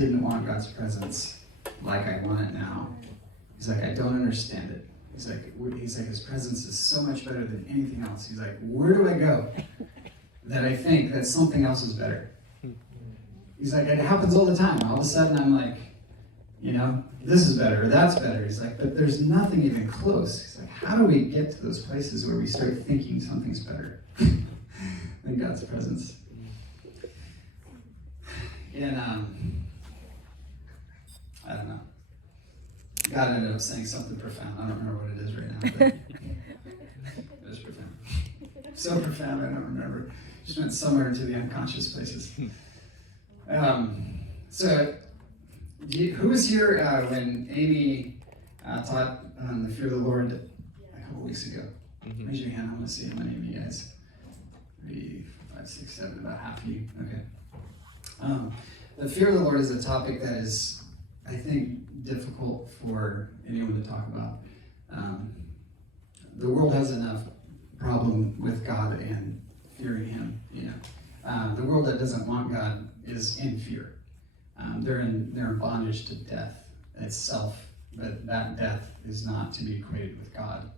didn't want God's presence like I want it now. He's like, I don't understand it. He's like, his presence is so much better than anything else. He's like, where do I go that I think that something else is better? He's like, it happens all the time. All of a sudden I'm like, this is better, or that's better. He's like, but there's nothing even close. He's like, how do we get to those places where we start thinking something's better than God's presence? And I don't know. God ended up saying something profound. I don't remember what it is right now, but it was profound. So profound, I don't remember. Just went somewhere into the unconscious places. Who was here when Amy taught on the fear of the Lord a couple weeks ago? Mm-hmm. Raise your hand. I want to see how many of you guys. 3, 5, 6, 7, about half of you. Okay. The fear of the Lord is a topic that is, I think, difficult for anyone to talk about. The world has enough problem with God and fearing Him. The world that doesn't want God is in fear. They're in bondage to death itself, but that death is not to be equated with God,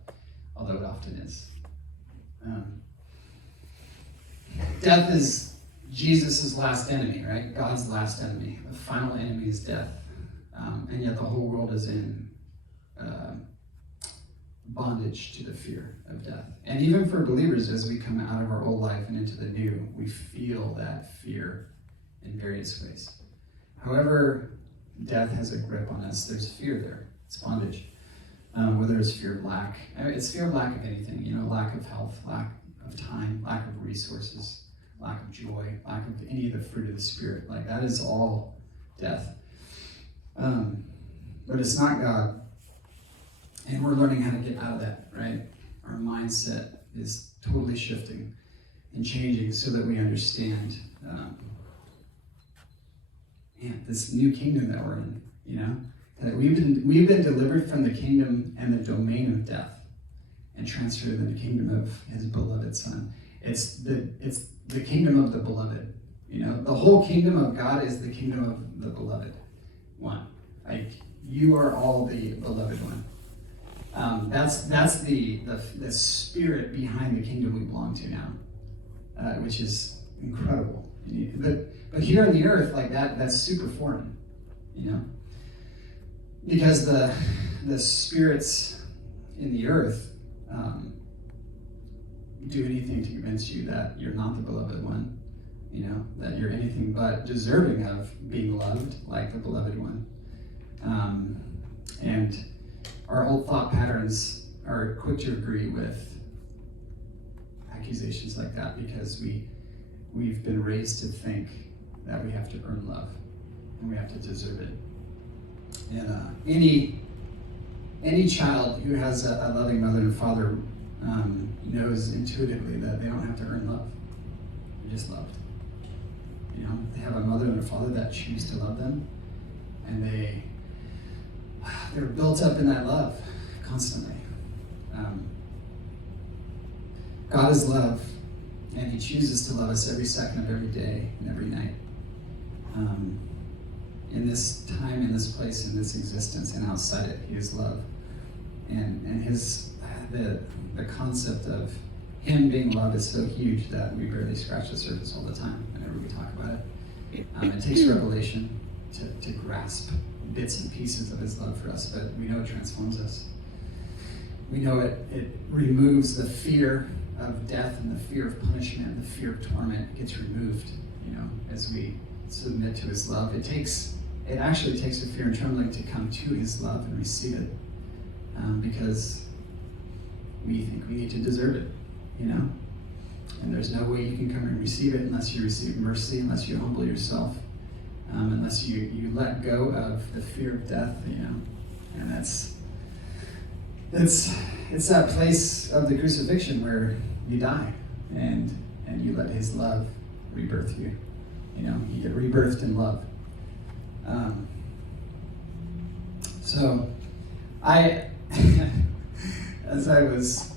although it often is. Death is Jesus' last enemy, right? God's last enemy. The final enemy is death. And yet the whole world is in bondage to the fear of death. And even for believers, as we come out of our old life and into the new, we feel that fear in various ways. However, death has a grip on us. There's fear there. It's bondage. Whether it's fear of lack. It's fear of lack of anything. Lack of health, lack of time, lack of resources, lack of joy, lack of any of the fruit of the Spirit. Like, that is all death. But it's not God. And we're learning how to get out of that, right? Our mindset is totally shifting and changing so that we understand this new kingdom that we're in, that we've been delivered from the kingdom and the domain of death and transferred into the kingdom of His beloved Son. It's the kingdom of the beloved. The whole kingdom of God is the kingdom of the beloved one. Like, you are all the beloved one. That's the spirit behind the kingdom we belong to now, which is incredible. But here on the earth, like that's super foreign, because the spirits in the earth do anything to convince you that you're not the beloved one, that you're anything but deserving of being loved like the beloved one. And our old thought patterns are quick to agree with accusations like that because we've been raised to think that we have to earn love and we have to deserve it. And any child who has a loving mother and father knows intuitively that they don't have to earn love. They're just loved. They have a mother and a father that choose to love them, and they're built up in that love constantly. God is love, and He chooses to love us every second of every day and every night. In this time, in this place, in this existence, and outside it, He is love. And the concept of Him being love is so huge that we barely scratch the surface all the time whenever we talk about it. It takes revelation to grasp bits and pieces of His love for us, but we know it transforms us. We know it removes the fear of death and the fear of punishment and the fear of torment. It gets removed, as we submit to His love. It actually takes the fear and trembling to come to His love and receive it, because we think we need to deserve it, and there's no way you can come and receive it unless you receive mercy, unless you humble yourself, unless you let go of the fear of death, and it's that place of the crucifixion where you die and you let His love rebirth you. You get rebirthed in love. So as I was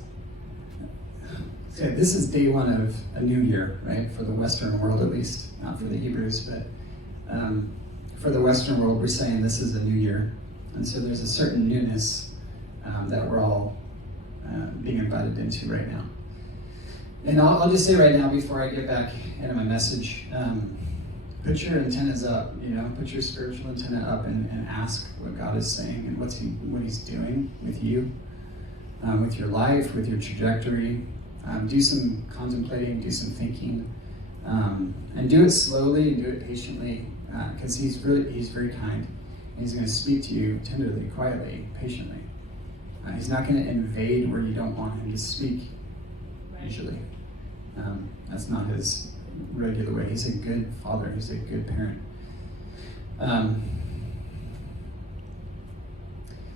this is day one of a new year, right? For the Western world, at least, not for the Hebrews, but for the Western world, we're saying this is a new year. And so there's a certain newness that we're all being invited into right now. And I'll just say right now, before I get back into my message, put your antennas up, put your spiritual antenna up and ask what God is saying and what he's doing with you, with your life, with your trajectory. Do some contemplating, do some thinking, and do it slowly and do it patiently, because he's very kind. And he's going to speak to you tenderly, quietly, patiently. He's not going to invade where you don't want him to speak, usually. That's not his regular way. He's a good father. He's a good parent.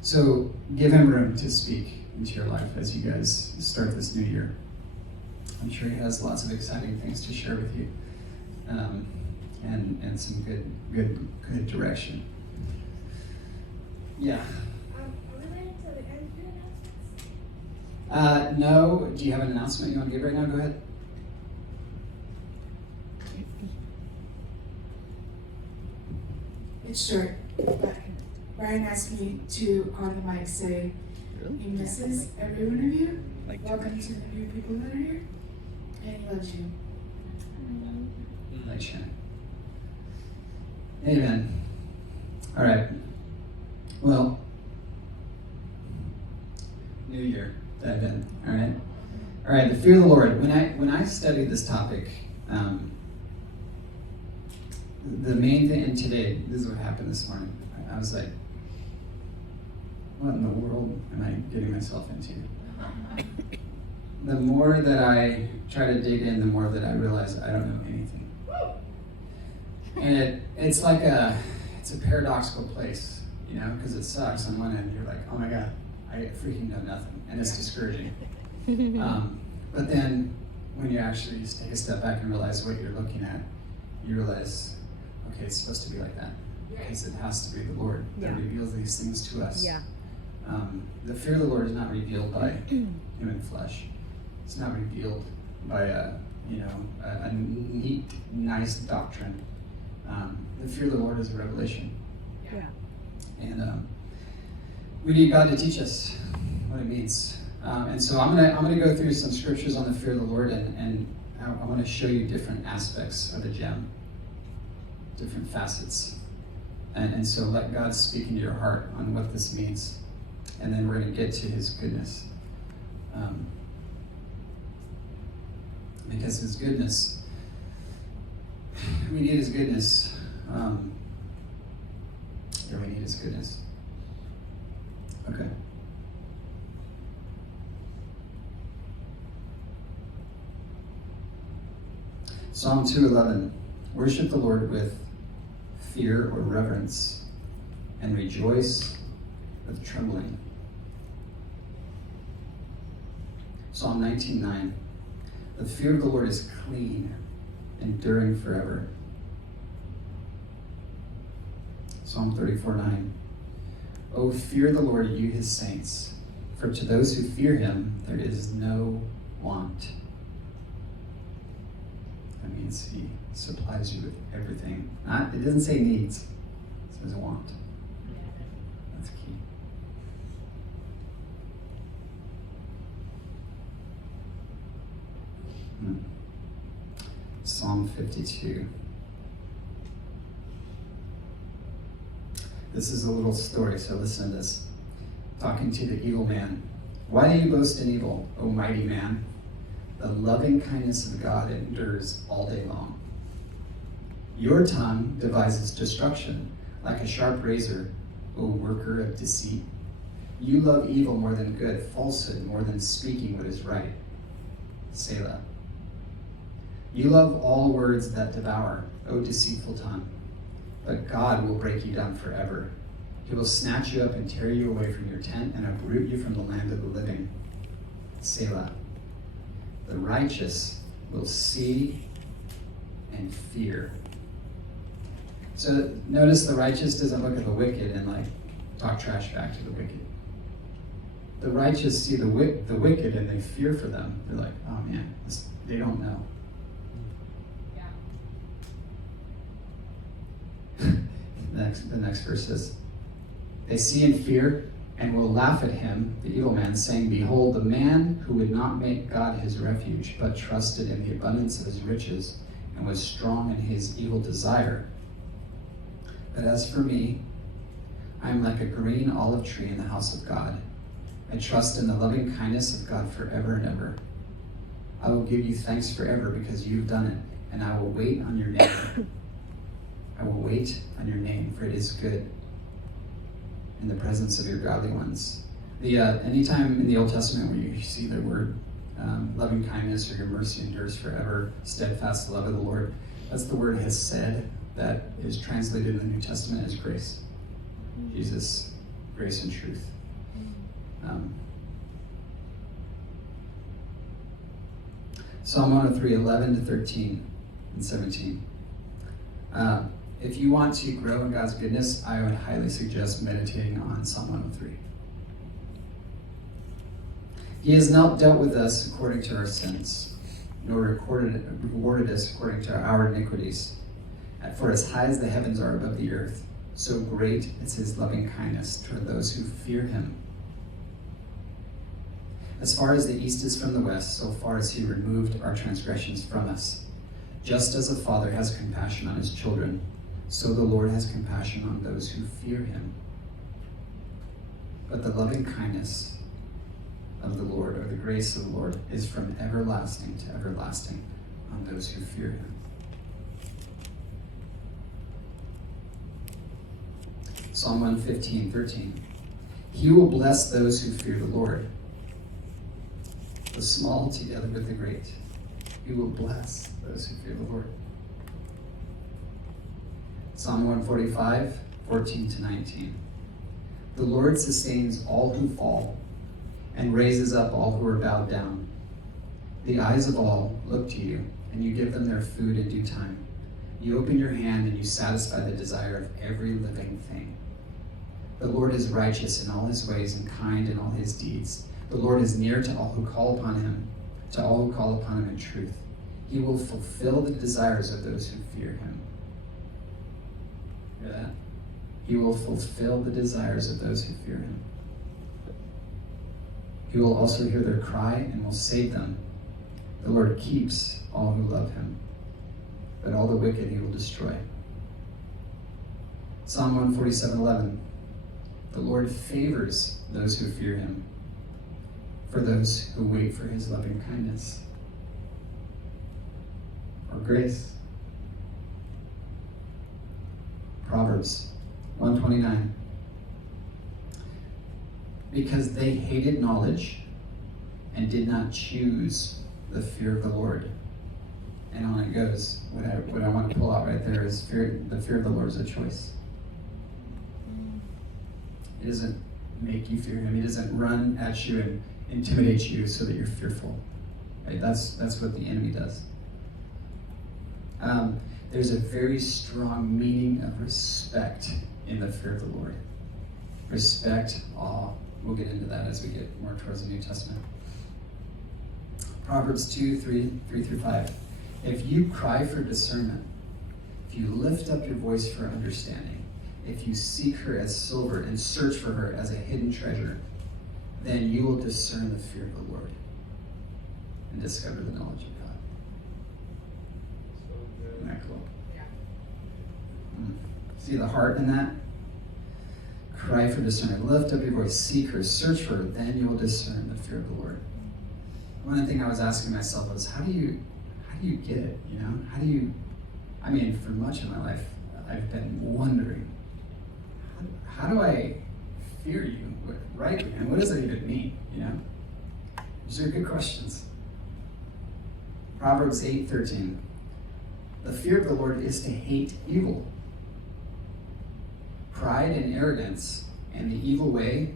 So give him room to speak into your life as you guys start this new year. I'm sure he has lots of exciting things to share with you, and some good direction. Yeah. Related to the Andrew announcements? No. Do you have an announcement you want to give right now? Go ahead. It's short, but Brian asked me to, on the mic, say he misses every one of you. Welcome to the new people that are here, and he loves you. Like Shannon. Amen. All right. Well, new year. Dive in. All right. All right. The fear of the Lord. When I studied this topic, the main thing, and today, this is what happened this morning. I was like, what in the world am I getting myself into? The more that I try to dig in, the more that I realize I don't know anything. And it's like it's a paradoxical place, because it sucks. On one end, you're like, oh my God, I freaking know nothing, and it's discouraging. But then when you actually just take a step back and realize what you're looking at, you realize, okay, it's supposed to be like that, because it has to be the Lord that reveals these things to us. Yeah. The fear of the Lord is not revealed by human flesh. It's not revealed by a neat, nice doctrine. The fear of the Lord is a revelation. Yeah. And we need God to teach us what it means. And so I'm gonna go through some scriptures on the fear of the Lord, and I want to show you different aspects of the gem, different facets. And so let God speak into your heart on what this means. And then we're going to get to his goodness. Because his goodness, we need his goodness. We need his goodness. Okay. Psalm 2:11. Worship the Lord with fear or reverence, and rejoice with trembling. Psalm 19:9. The fear of the Lord is clean, enduring forever. Psalm 34:9. Oh, fear the Lord, you his saints, for to those who fear him there is no want. That means he supplies you with everything. It doesn't say needs, it says want. That's key. Psalm 52. This is a little story, so listen to this. Talking to the evil man. Why do you boast in evil, O mighty man? The loving kindness of God endures all day long. Your tongue devises destruction like a sharp razor, O worker of deceit. You love evil more than good, falsehood more than speaking what is right. Selah. You love all words that devour, O deceitful tongue. But God will break you down forever. He will snatch you up and tear you away from your tent and uproot you from the land of the living. Selah. The righteous will see and fear. So notice the righteous doesn't look at the wicked and talk trash back to the wicked. The righteous see the wicked and they fear for them. They're like, oh man, they don't know. the next verse says, they see and fear and will laugh at him, the evil man, saying, behold, the man who would not make God his refuge, but trusted in the abundance of his riches and was strong in his evil desire. But as for me, I am like a green olive tree in the house of God. I trust in the loving kindness of God forever and ever. I will give you thanks forever because you've done it, and I will wait on your name. I will wait on your name, for it is good in the presence of your godly ones. Anytime in the Old Testament where you see the word loving kindness or your mercy endures forever, steadfast love of the Lord, that's the word hesed that is translated in the New Testament as grace. Jesus, grace and truth. Psalm 103, 11 to 13 and 17. If you want to grow in God's goodness, I would highly suggest meditating on Psalm 103. He has not dealt with us according to our sins, nor rewarded us according to our iniquities. For as high as the heavens are above the earth, so great is his loving kindness toward those who fear him. As far as the east is from the west, so far as he removed our transgressions from us. Just as a father has compassion on his children, so the Lord has compassion on those who fear him. But the loving kindness of the Lord, or the grace of the Lord, is from everlasting to everlasting on those who fear him. Psalm 115, 13. He will bless those who fear the Lord, the small together with the great. He will bless those who fear the Lord. Psalm 145, 14 to 19. The Lord sustains all who fall and raises up all who are bowed down. The eyes of all look to you, and you give them their food in due time. You open your hand and you satisfy the desire of every living thing. The Lord is righteous in all his ways and kind in all his deeds. The Lord is near to all who call upon him, in truth. He will fulfill the desires of those who fear him. Hear that? He will fulfill the desires of those who fear him. He will also hear their cry and will save them. The Lord keeps all who love him, but all the wicked he will destroy. Psalm 147:11. The Lord favors those who fear him, for those who wait for his loving kindness or grace. Proverbs 129. Because they hated knowledge and did not choose the fear of the Lord. And on it goes. What I want to pull out right there is the fear of the Lord is a choice. It doesn't make you fear him. He doesn't run at you and intimidate you so that you're fearful. Right? That's what the enemy does. There's a very strong meaning of respect in the fear of the Lord. Respect, awe. We'll get into that as we get more towards the New Testament. Proverbs 2:3-5. If you cry for discernment, if you lift up your voice for understanding, if you seek her as silver and search for her as a hidden treasure, then you will discern the fear of the Lord and discover the knowledge of God. Isn't that cool? Yeah. See the heart in that? Cry for discernment. Lift up your voice. Seek her. Search for her. Then you will discern the fear of the Lord. One thing I was asking myself was, how do you get it? You know, for much of my life, I've been wondering, how do I fear you rightly? And what does that even mean? You know, these are good questions. Proverbs 8:13. The fear of the Lord is to hate evil. Pride and arrogance and the evil way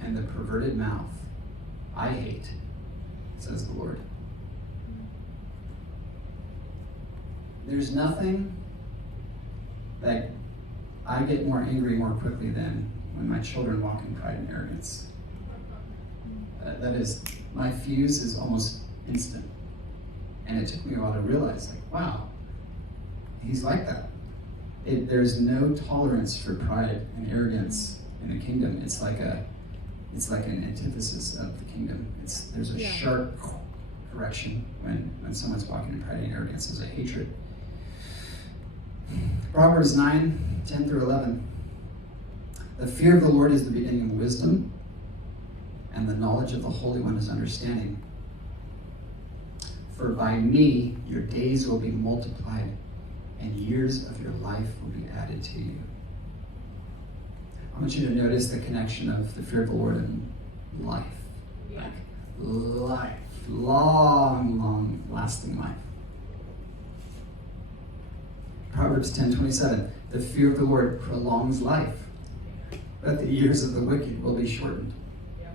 and the perverted mouth I hate, says the Lord. There's nothing that I get more angry more quickly than when my children walk in pride and arrogance. That is, my fuse is almost instant. And it took me a while to realize, wow, he's like that. There's no tolerance for pride and arrogance in the kingdom. It's like an antithesis of the kingdom. There's a sharp correction when someone's walking in pride and arrogance. There's a hatred. Proverbs 9:10-11. The fear of the Lord is the beginning of wisdom, and the knowledge of the Holy One is understanding. For by me your days will be multiplied, and years of your life will be added to you. I want you to notice the connection of the fear of the Lord and life. Yeah. Life. Long lasting life. Proverbs 10:27. The fear of the Lord prolongs life, but the years of the wicked will be shortened. Yeah.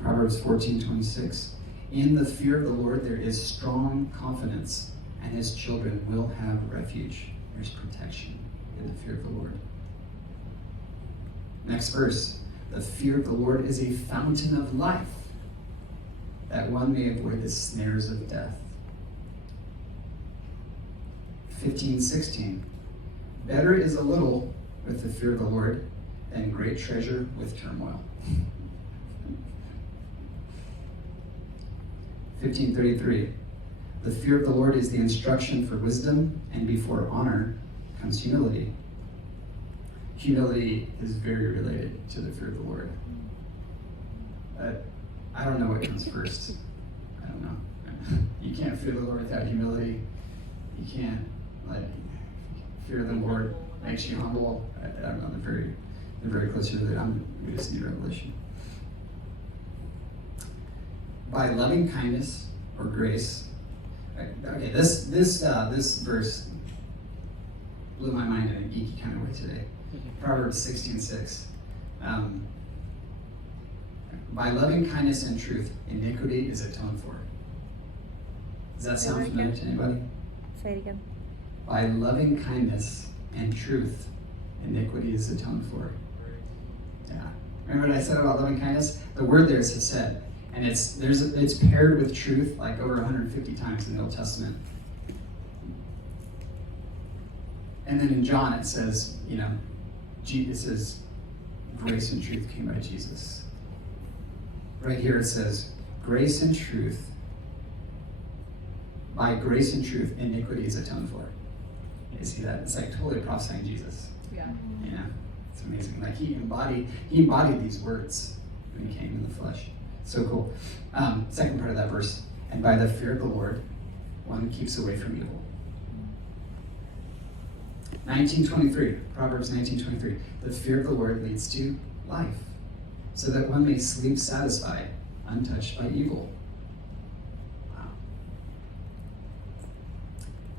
Proverbs 14:26. In the fear of the Lord there is strong confidence, and his children will have refuge. There's protection in the fear of the Lord. Next verse. The fear of the Lord is a fountain of life, that one may avoid the snares of death. 15:16. Better is a little with the fear of the Lord than great treasure with turmoil. 15:33. The fear of the Lord is the instruction for wisdom, and before honor comes humility. Humility is very related to the fear of the Lord. I don't know what comes first. I don't know. You can't fear the Lord without humility. You can't, fear of the Lord makes you humble. I don't know, they're very close to that. We just need revelation. By loving kindness or grace. Okay, this verse blew my mind in a geeky kind of way today. Proverbs 16:6. By loving kindness and truth, iniquity is atoned for. Does that sound familiar to anybody? Say it again. By loving kindness and truth, iniquity is atoned for. Yeah. Remember what I said about loving kindness? The word there is hesed, and it's paired with truth like over 150 times in the Old Testament. And then in John it says, it says grace and truth came by Jesus. Right here it says grace and truth. By grace and truth, iniquity is atoned for. You see that? It's like totally prophesying Jesus. Yeah. Yeah, it's amazing. Like he embodied these words when he came in the flesh. So cool. Second part of that verse. And by the fear of the Lord, one keeps away from evil. 19:23, Proverbs 19:23. The fear of the Lord leads to life, so that one may sleep satisfied, untouched by evil. Wow.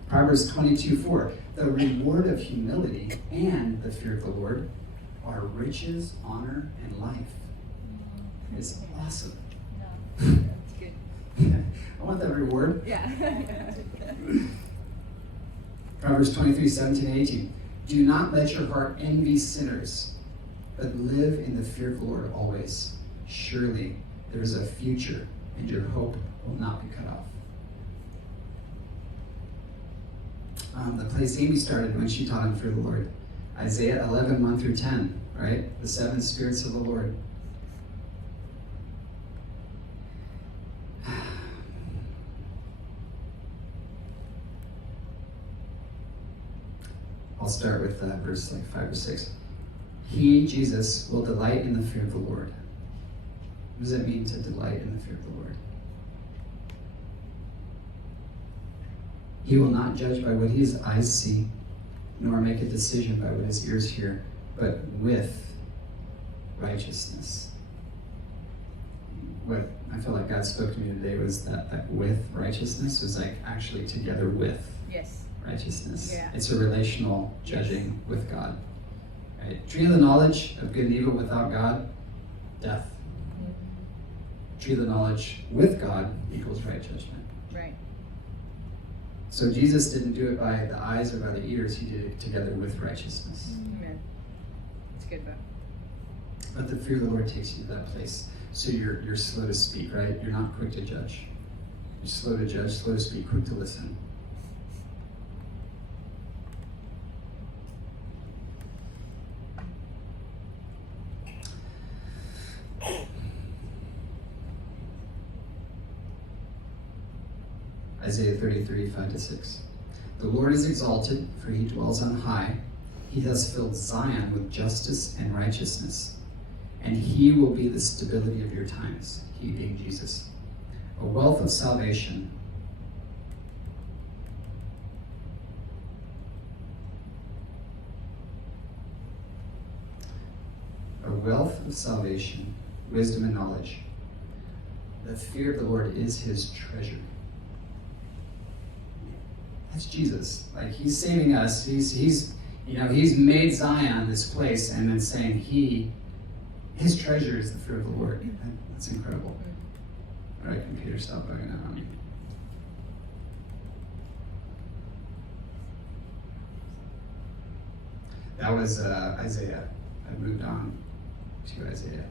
Proverbs 22:4. The reward of humility and the fear of the Lord are riches, honor, and life. It's awesome. That's good. I want that reward. Yeah. Proverbs 23:17-18. Do not let your heart envy sinners, but live in the fear of the Lord always. Surely there is a future, and your hope will not be cut off. The place Amy started when she taught on fear of the Lord. Isaiah 11:1-10, right? The 7 spirits of the Lord. I'll start with verse 5 or 6. He, Jesus, will delight in the fear of the Lord. What does it mean to delight in the fear of the Lord? He will not judge by what his eyes see, nor make a decision by what his ears hear, but with righteousness. What I feel like God spoke to me today was that with righteousness was like actually together with Yes. righteousness. Yeah. It's a relational judging with God. Right? Tree of the knowledge of good and evil without God, death. Tree of the knowledge with God equals right judgment. Right. So Jesus didn't do it by the eyes or by the ears, he did it together with righteousness. Amen. It's good, but But the fear of the Lord takes you to that place. So you're slow to speak, right? You're not quick to judge. You're slow to judge, slow to speak, quick to listen. Isaiah 33, 5-6. The Lord is exalted, for he dwells on high. He has filled Zion with justice and righteousness, and he will be the stability of your times, he being Jesus. A wealth of salvation. A wealth of salvation, wisdom and knowledge. The fear of the Lord is his treasure. That's Jesus. Like, he's saving us. He's made Zion this place, and then saying his treasure is the fear of the Lord. That's incredible. All right, computer, stop bugging out on me. That was Isaiah. I moved on to Isaiah.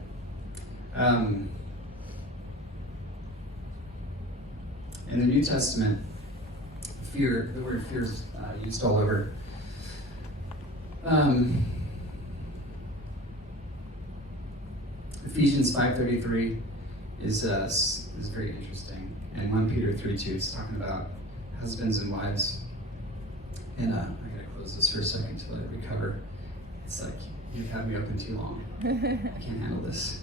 In the New Testament, fear, the word fear is used all over. Ephesians 5:33 is very interesting, and 1 Peter 3:2 is talking about husbands and wives. And I gotta close this for a second to let it recover. It's like, you've had me open too long. I can't handle this.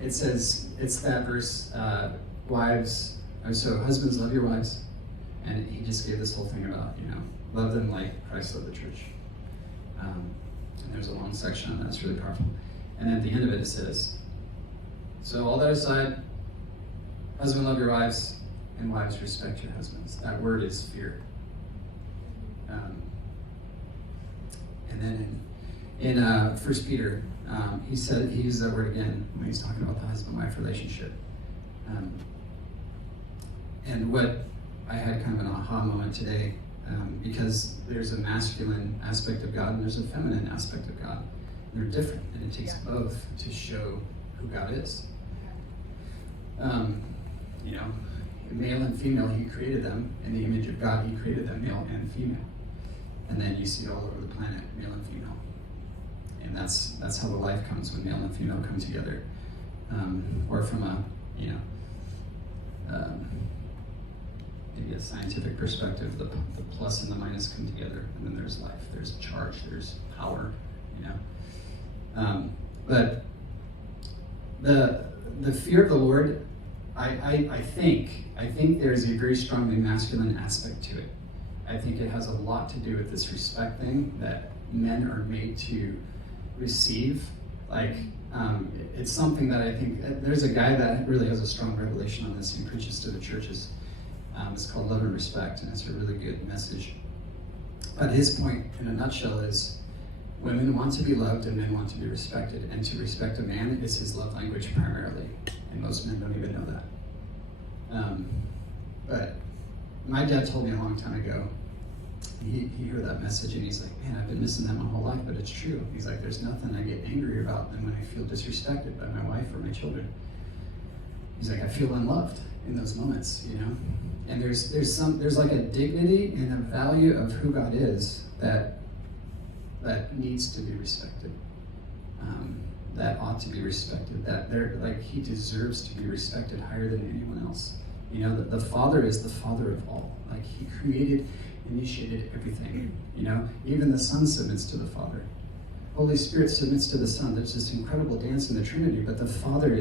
It says, it's that verse, wives, so husbands, love your wives. And he just gave this whole thing about, love them like Christ loved the church. And there's a long section on that, it's really powerful. And then at the end of it, it says, so all that aside, husband, love your wives, and wives, respect your husbands. That word is fear. And then in 1 Peter, he used that word again when he's talking about the husband-wife relationship. And what I had kind of an aha moment today, because there's a masculine aspect of God and there's a feminine aspect of God. They're different, and it takes both to show who God is. Male and female, he created them in the image of God. He created them male and female. And then you see it all over the planet, male and female. And that's how the life comes, when male and female come together. Or from maybe a scientific perspective, the plus and the minus come together, and then there's life, there's charge, there's power, But the fear of the Lord, I think there's a very strongly masculine aspect to it. I think it has a lot to do with this respect thing that men are made to receive. It's something that I think, there's a guy that really has a strong revelation on this. He preaches to the churches. It's called Love and Respect, and it's a really good message. But his point, in a nutshell, is women want to be loved and men want to be respected. And to respect a man is his love language primarily. And most men don't even know that. But my dad told me a long time ago, he heard that message and he's like, man, I've been missing that my whole life, but it's true. He's like, there's nothing I get angry about than when I feel disrespected by my wife or my children. He's like, I feel unloved in those moments, And there's like a dignity and a value of who God is that needs to be respected. That ought to be respected. That he deserves to be respected higher than anyone else. That the Father is the Father of all. Like, he created, initiated everything. Even the Son submits to the Father. Holy Spirit submits to the Son. There's this incredible dance in the Trinity, but the Father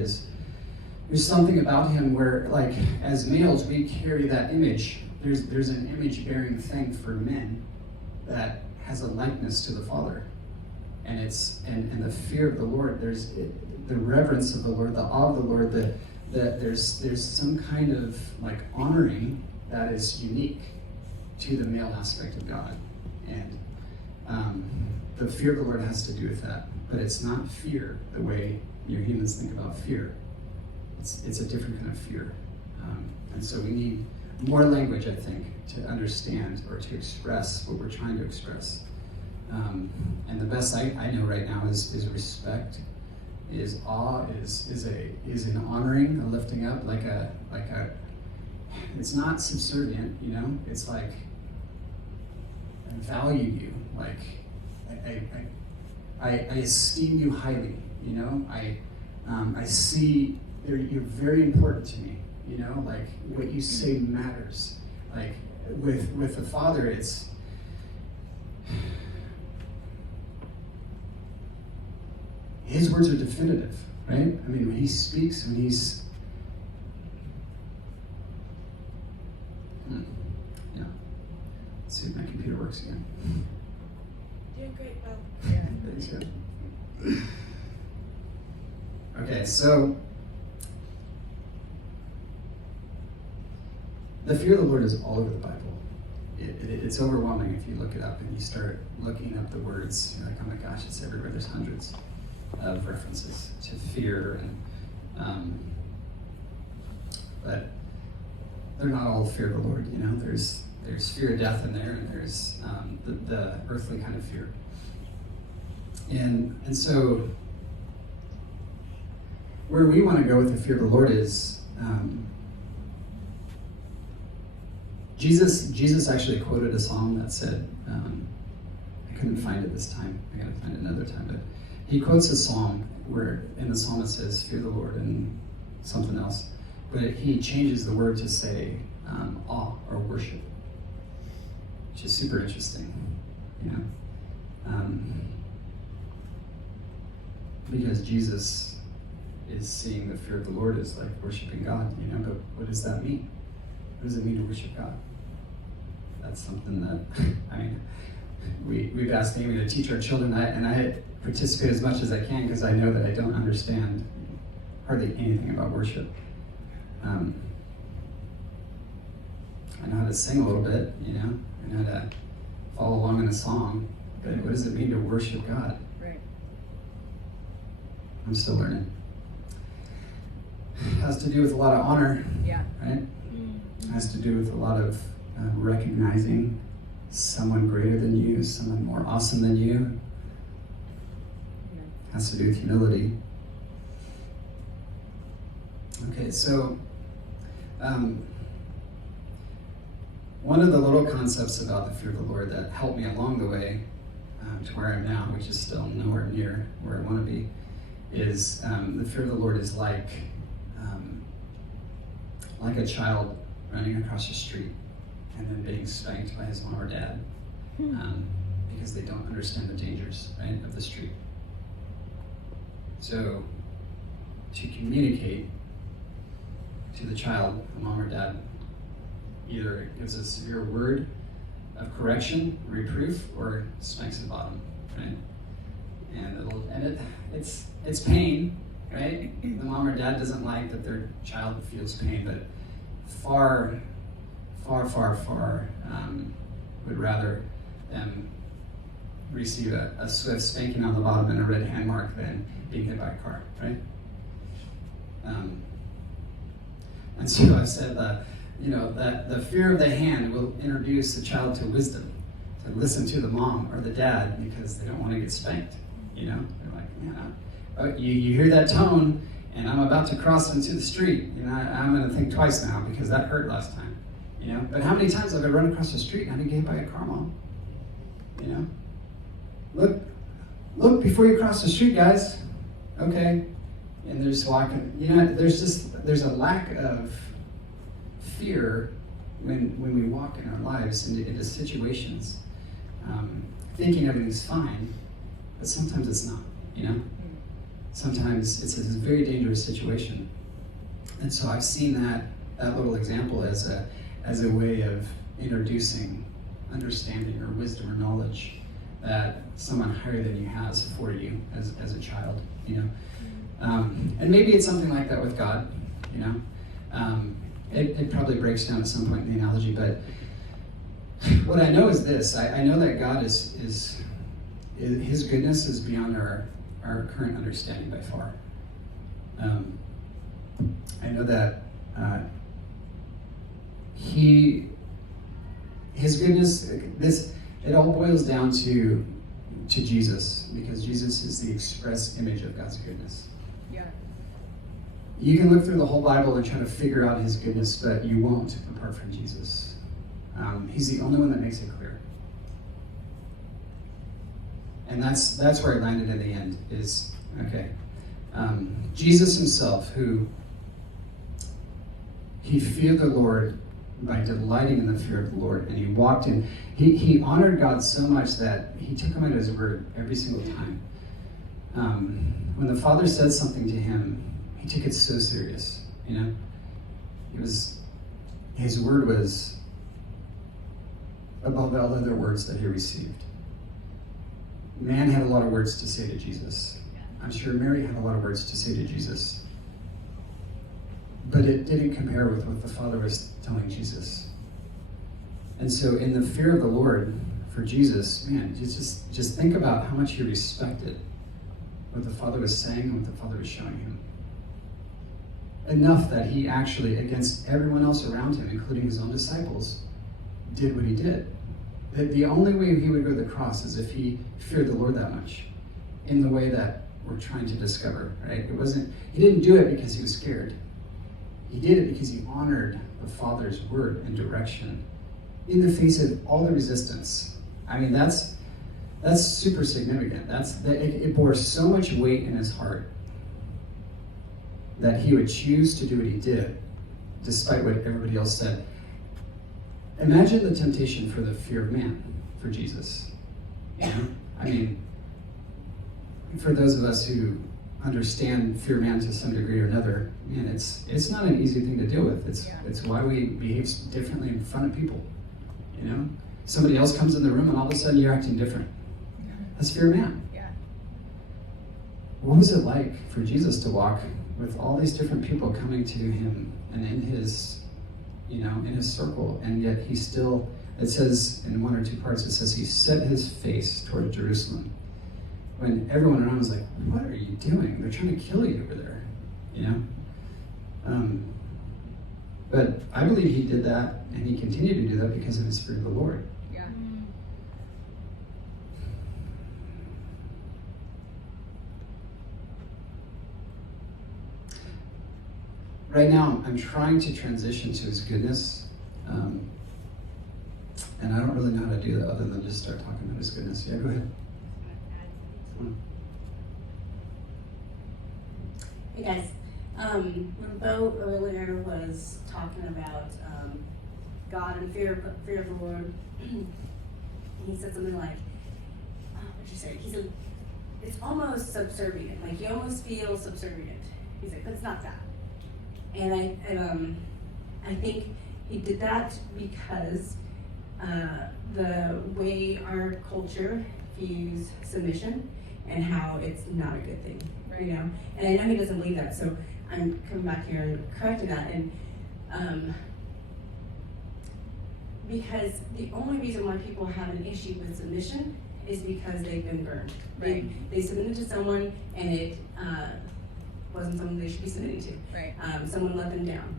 there's something about him where, like, as males, we carry that image. There's an image-bearing thing for men that has a likeness to the Father. And and the fear of the Lord, there's the reverence of the Lord, the awe of the Lord, there's some kind of like honoring that is unique to the male aspect of God. And the fear of the Lord has to do with that. But it's not fear the way your humans think about fear. It's a different kind of fear. And so we need more language, I think, to understand or to express what we're trying to express. And the best I know right now is respect, is awe, is an honoring, a lifting up, like a it's not subservient, it's like I value you, like I esteem you highly, I see you're very important to me, You know, like what you say matters. Like with the Father, it's his words are definitive, right? I mean, when he speaks, when he's yeah. Let's see if my computer works again. Doing great, Will. Yeah. Thanks, yeah. Okay, so the fear of the Lord is all over the Bible. It's overwhelming if you look it up and you start looking up the words. You're like, oh my gosh, it's everywhere. There's hundreds of references to fear, but they're not all fear of the Lord. You know, there's fear of death in there, and there's the earthly kind of fear. And so where we want to go with the fear of the Lord is Jesus actually quoted a psalm that said, I couldn't find it this time, I gotta find it another time, but he quotes a psalm where in the psalm it says, fear the Lord and something else, but he changes the word to say awe or worship, which is super interesting, you know, because Jesus is seeing the fear of the Lord as like worshiping God, you know, but what does that mean? What does it mean to worship God? That's something that, I mean, we've asked Amy to teach our children, and I participate as much as I can because I know that I don't understand hardly anything about worship. I know how to sing a little bit, you know, I know how to follow along in a song, but what does it mean to worship God? Right. I'm still learning. It has to do with a lot of honor, Yeah. right? It has to do with a lot of recognizing someone greater than you, someone more awesome than you. Yeah. It has to do with humility. Okay, so one of the little concepts about the fear of the Lord that helped me along the way to where I am now, which is still nowhere near where I want to be, is the fear of the Lord is like a child running across the street and then being spanked by his mom or dad because they don't understand the dangers, right, of the street. So to communicate to the child, the mom or dad, either it gives a severe word of correction, reproof, or spanks the bottom, right? And it's pain, right? The mom or dad doesn't like that their child feels pain, but far would rather them receive a swift spanking on the bottom and a red hand mark than being hit by a car, right? And so I've said that, you know, that the fear of the hand will introduce the child to wisdom, to listen to the mom or the dad because they don't want to get spanked, you know? They're like, man, you hear that tone and I'm about to cross into the street, you know, I'm going to think twice now because that hurt last time, you know? But how many times have I run across the street and I didn't get hit by a car, mom? You know? Look before you cross the street, guys. Okay. And they're just walking. You know, there's a lack of fear when we walk in our lives into situations, thinking everything's fine, but sometimes it's not, you know? Sometimes it's a very dangerous situation. And so I've seen that little example as a way of introducing understanding or wisdom or knowledge that someone higher than you has for you as a child, you know? And maybe it's something like that with God, you know? It probably breaks down at some point in the analogy, but what I know is this. I know that God is His goodness is beyond our current understanding by far. I know that His goodness, it all boils down to Jesus, because Jesus is the express image of God's goodness. Yeah. You can look through the whole Bible and try to figure out His goodness, but you won't apart from Jesus. He's the only one that makes it clear. And that's where I landed in the end, is, okay, Jesus himself, who He feared the Lord by delighting in the fear of the Lord, and he walked in. He honored God so much that he took him at his word every single time. When the Father said something to him, he took it so serious. You know, his word was above all other words that he received. Man had a lot of words to say to Jesus. I'm sure Mary had a lot of words to say to Jesus. But it didn't compare with what the Father was telling Jesus. And so in the fear of the Lord for Jesus, man, just think about how much he respected what the Father was saying and what the Father was showing him. Enough that he actually, against everyone else around him, including his own disciples, did what he did. The only way he would go to the cross is if he feared the Lord that much, in the way that we're trying to discover, right? He didn't do it because he was scared. He did it because he honored the Father's word and direction in the face of all the resistance. I mean, that's super significant. It bore so much weight in his heart that he would choose to do what he did, despite what everybody else said. Imagine the temptation for the fear of man, for Jesus. You know? I mean, for those of us who understand fear of man to some degree or another, man, it's not an easy thing to deal with. It's why we behave differently in front of people. You know? Somebody else comes in the room and all of a sudden you're acting different. That's fear of man. Yeah. What was it like for Jesus to walk with all these different people coming to him and in his circle, and yet he still, it says in one or two parts, it says he set his face toward Jerusalem. When everyone around was like, what are you doing? They're trying to kill you over there, you know? But I believe he did that, and he continued to do that because of his fear of the Lord. Yeah. Right now, I'm trying to transition to his goodness, and I don't really know how to do that other than just start talking about his goodness. Yeah, go ahead. Hey guys, when Bo earlier was talking about God and fear of the Lord, he said something like, what'd you say? He said, it's almost subservient, like you almost feel subservient. He's like, but it's not that. And I think he did that because the way our culture views submission and how it's not a good thing, Right. you know? And I know he doesn't believe that, so I'm coming back here and correcting that. And because the only reason why people have an issue with submission is because they've been burned. Right. They submitted to someone and it wasn't someone they should be submitting to. Right. Someone let them down.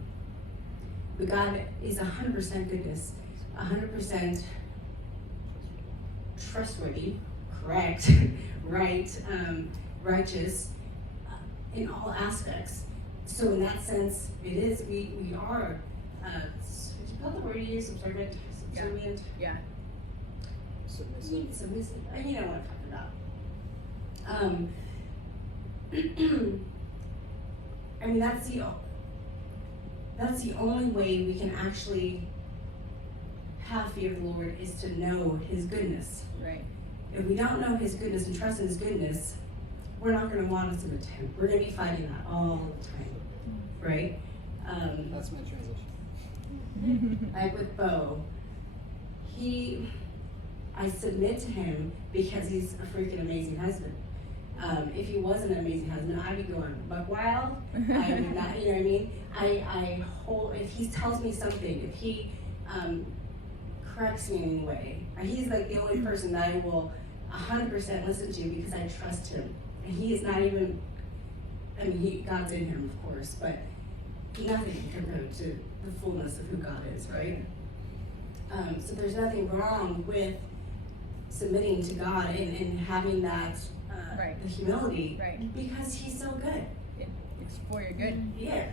But God is 100% goodness, 100% trustworthy, correct, right, righteous in all aspects. So in that sense, it is, we are, did you call the word you use, subservient? Yeah. Submissive. You know what I'm talking about. I mean, that's the only way we can actually have fear of the Lord is to know his goodness. Right. If we don't know his goodness and trust in his goodness, we're not going to want to submit to him. We're going to be fighting that all the time, right? That's my transition. Like with Bo, I submit to him because he's a freaking amazing husband. If he wasn't an amazing husband, I'd be going buck wild. I would not, you know what I mean? I hold, if he tells me something, if he corrects me in any way, he's like the only person that I will 100% listen to because I trust him. And he is not even, I mean, God's in him, of course, but nothing compared to the fullness of who God is, right? So there's nothing wrong with submitting to God and having that Right. the humility, Right. because he's so good. It's for your good. Yeah.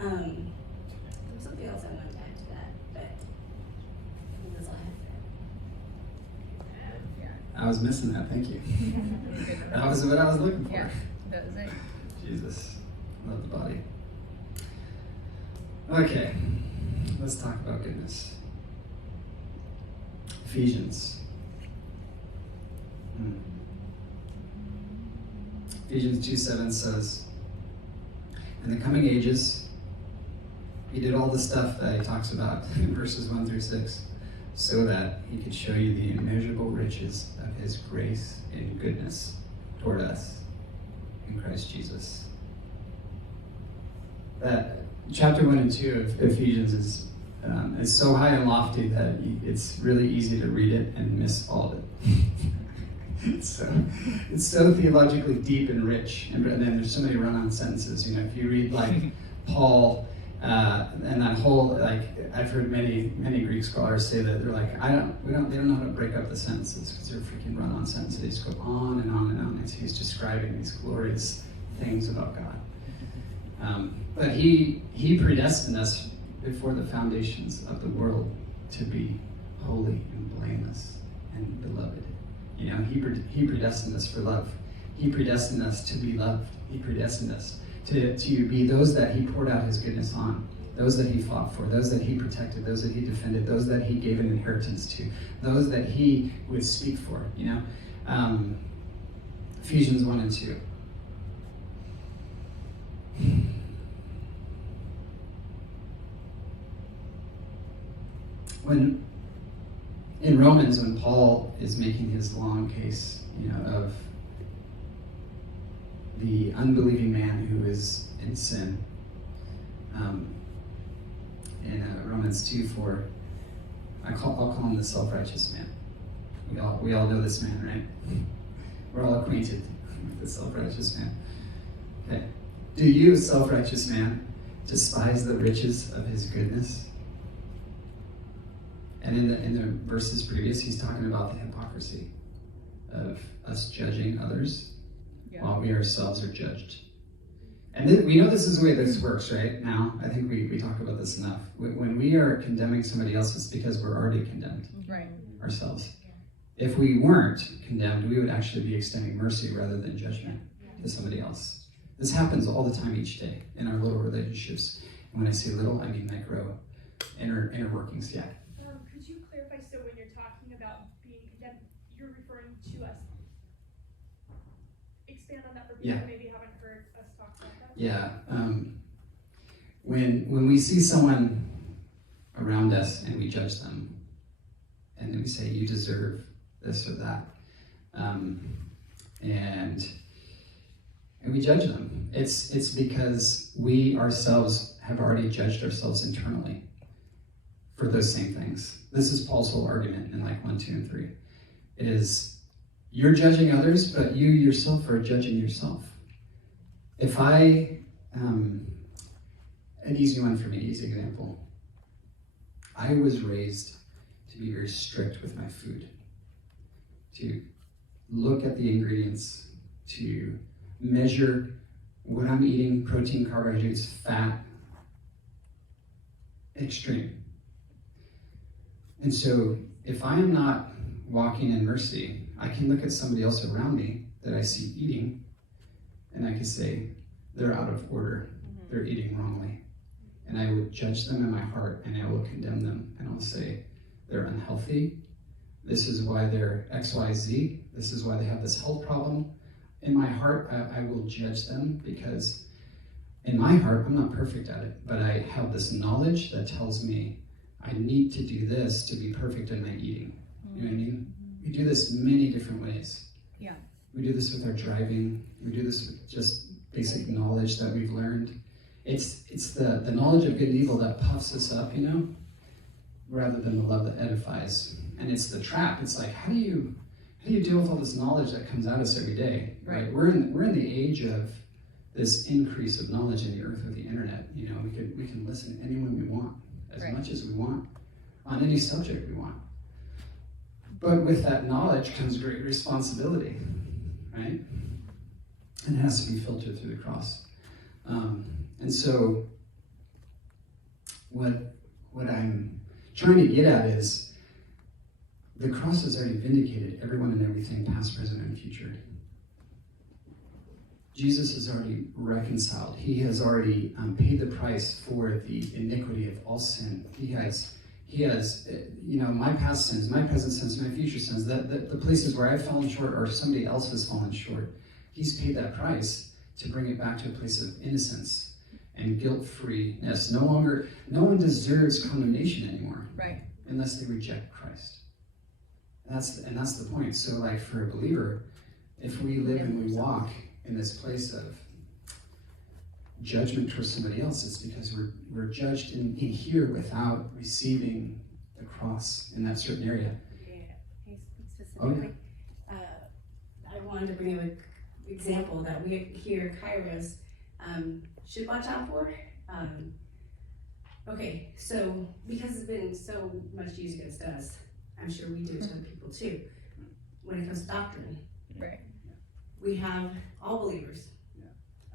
There's something else I wanted to add to that, but I think that's all I have to add. Yeah. I was missing that, thank you. Good. That was what I was looking for. Yeah. That was it. Jesus, love the body. Okay, let's talk about goodness. Ephesians. Ephesians 2:7 says, in the coming ages, he did all the stuff that he talks about in verses 1 through 6, so that he could show you the immeasurable riches of his grace and goodness toward us in Christ Jesus. That chapter 1 and 2 of Ephesians is so high and lofty that it's really easy to read it and miss all of it. It's so theologically deep and rich, and then there's so many run-on sentences. If you read like Paul and that whole, like, I've heard many Greek scholars say that they're like, they don't know how to break up the sentences because they're freaking run-on sentences. They just go on and on and on as he's describing these glorious things about God. But he predestined us before the foundations of the world to be holy and blameless and beloved. He predestined us for love. He predestined us to be loved. He predestined us to be those that he poured out his goodness on, those that he fought for, those that he protected, those that he defended, those that he gave an inheritance to, those that he would speak for. Ephesians 1 and 2. In Romans, when Paul is making his long case, of the unbelieving man who is in sin, in Romans 2:4, I'll call him the self-righteous man. We all know this man, right? We're all acquainted with the self-righteous man. Okay. Do you, self-righteous man, despise the riches of his goodness? And in the verses previous, he's talking about the hypocrisy of us judging others while we ourselves are judged. And we know this is the way this works, right? Now, I think we talk about this enough. When we are condemning somebody else, it's because we're already condemned ourselves. If we weren't condemned, we would actually be extending mercy rather than judgment to somebody else. This happens all the time each day in our little relationships. And when I say little, I mean micro, inner workings, yeah. Could you clarify, so when you're talking about being condemned, you're referring to us? Expand on that for people who maybe haven't heard us talk about that. Yeah. When we see someone around us and we judge them, and then we say, you deserve this or that, and we judge them, it's because we ourselves have already judged ourselves internally for those same things. This is Paul's whole argument in 1, 2, and 3. It is, you're judging others, but you yourself are judging yourself. If an easy one for me, easy example. I was raised to be very strict with my food, to look at the ingredients, to measure what I'm eating, protein, carbohydrates, fat, extreme. And so if I am not walking in mercy, I can look at somebody else around me that I see eating, and I can say, they're out of order, they're eating wrongly. And I will judge them in my heart, and I will condemn them, and I'll say, they're unhealthy, this is why they're XYZ, this is why they have this health problem. In my heart, I will judge them, because in my heart, I'm not perfect at it, but I have this knowledge that tells me I need to do this to be perfect in my eating. You know what I mean? We do this many different ways. Yeah. We do this with our driving. We do this with just basic knowledge that we've learned. It's the knowledge of good and evil that puffs us up, rather than the love that edifies. And it's the trap. It's like, how do you deal with all this knowledge that comes at us every day? Right? We're in the age of this increase of knowledge in the earth with the internet. We can listen to anyone we want, as much as we want, on any subject we want. But with that knowledge comes great responsibility, right? And it has to be filtered through the cross. And so what I'm trying to get at is the cross has already vindicated everyone and everything, past, present, and future. Jesus has already reconciled. He has already paid the price for the iniquity of all sin. He has, my past sins, my present sins, my future sins, the places where I've fallen short or somebody else has fallen short. He's paid that price to bring it back to a place of innocence and guilt-freeness. No one deserves condemnation anymore. Right. Unless they reject Christ. And that's the point. So like for a believer, if we live and we walk in this place of judgment towards somebody else, it's because we're judged in here without receiving the cross in that certain area. Yeah. Oh, I wanted to bring up an example that we here at Kairos should watch out for. Okay, so because it's been so much used against us, I'm sure we do it to other people too. When it comes to doctrine, Right. we have all believers,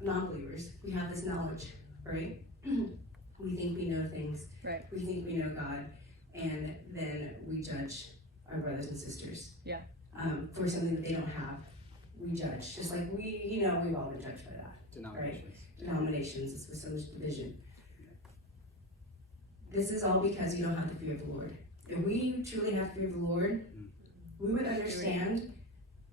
non-believers. We have this knowledge, right? We think we know things. Right. We think we know God, and then we judge our brothers and sisters. Yeah. For something that they don't have, we judge. Just like we've all been judged by that. Denominations. Denominations, it's with so much division. This is all because we don't have the fear of the Lord. If we truly have fear of the Lord, we would understand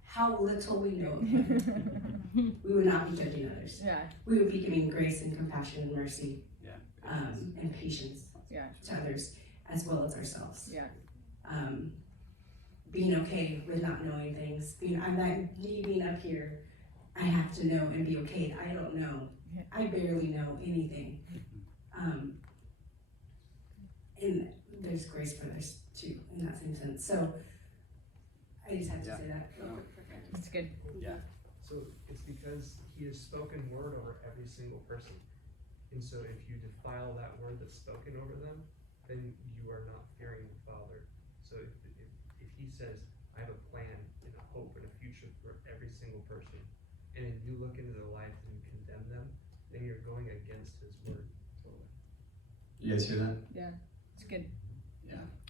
how little we know of Him. We would not be judging others. Yeah. We would be giving grace and compassion and mercy, Yeah. and patience Yeah. to others as well as ourselves. Yeah. Being okay with not knowing things. I'm not me being up here. I have to know and be okay. I don't know. Yeah. I barely know anything. And there's grace for this too, in that same sense. So I just have to say that. That's good. So it's because he has spoken word over every single person. And so if you defile that word that's spoken over them, then you are not fearing the Father. So if he says, I have a plan and a hope and a future for every single person, and then you look into their life and you condemn them, then you're going against his word. You guys hear that? Yeah. It's good.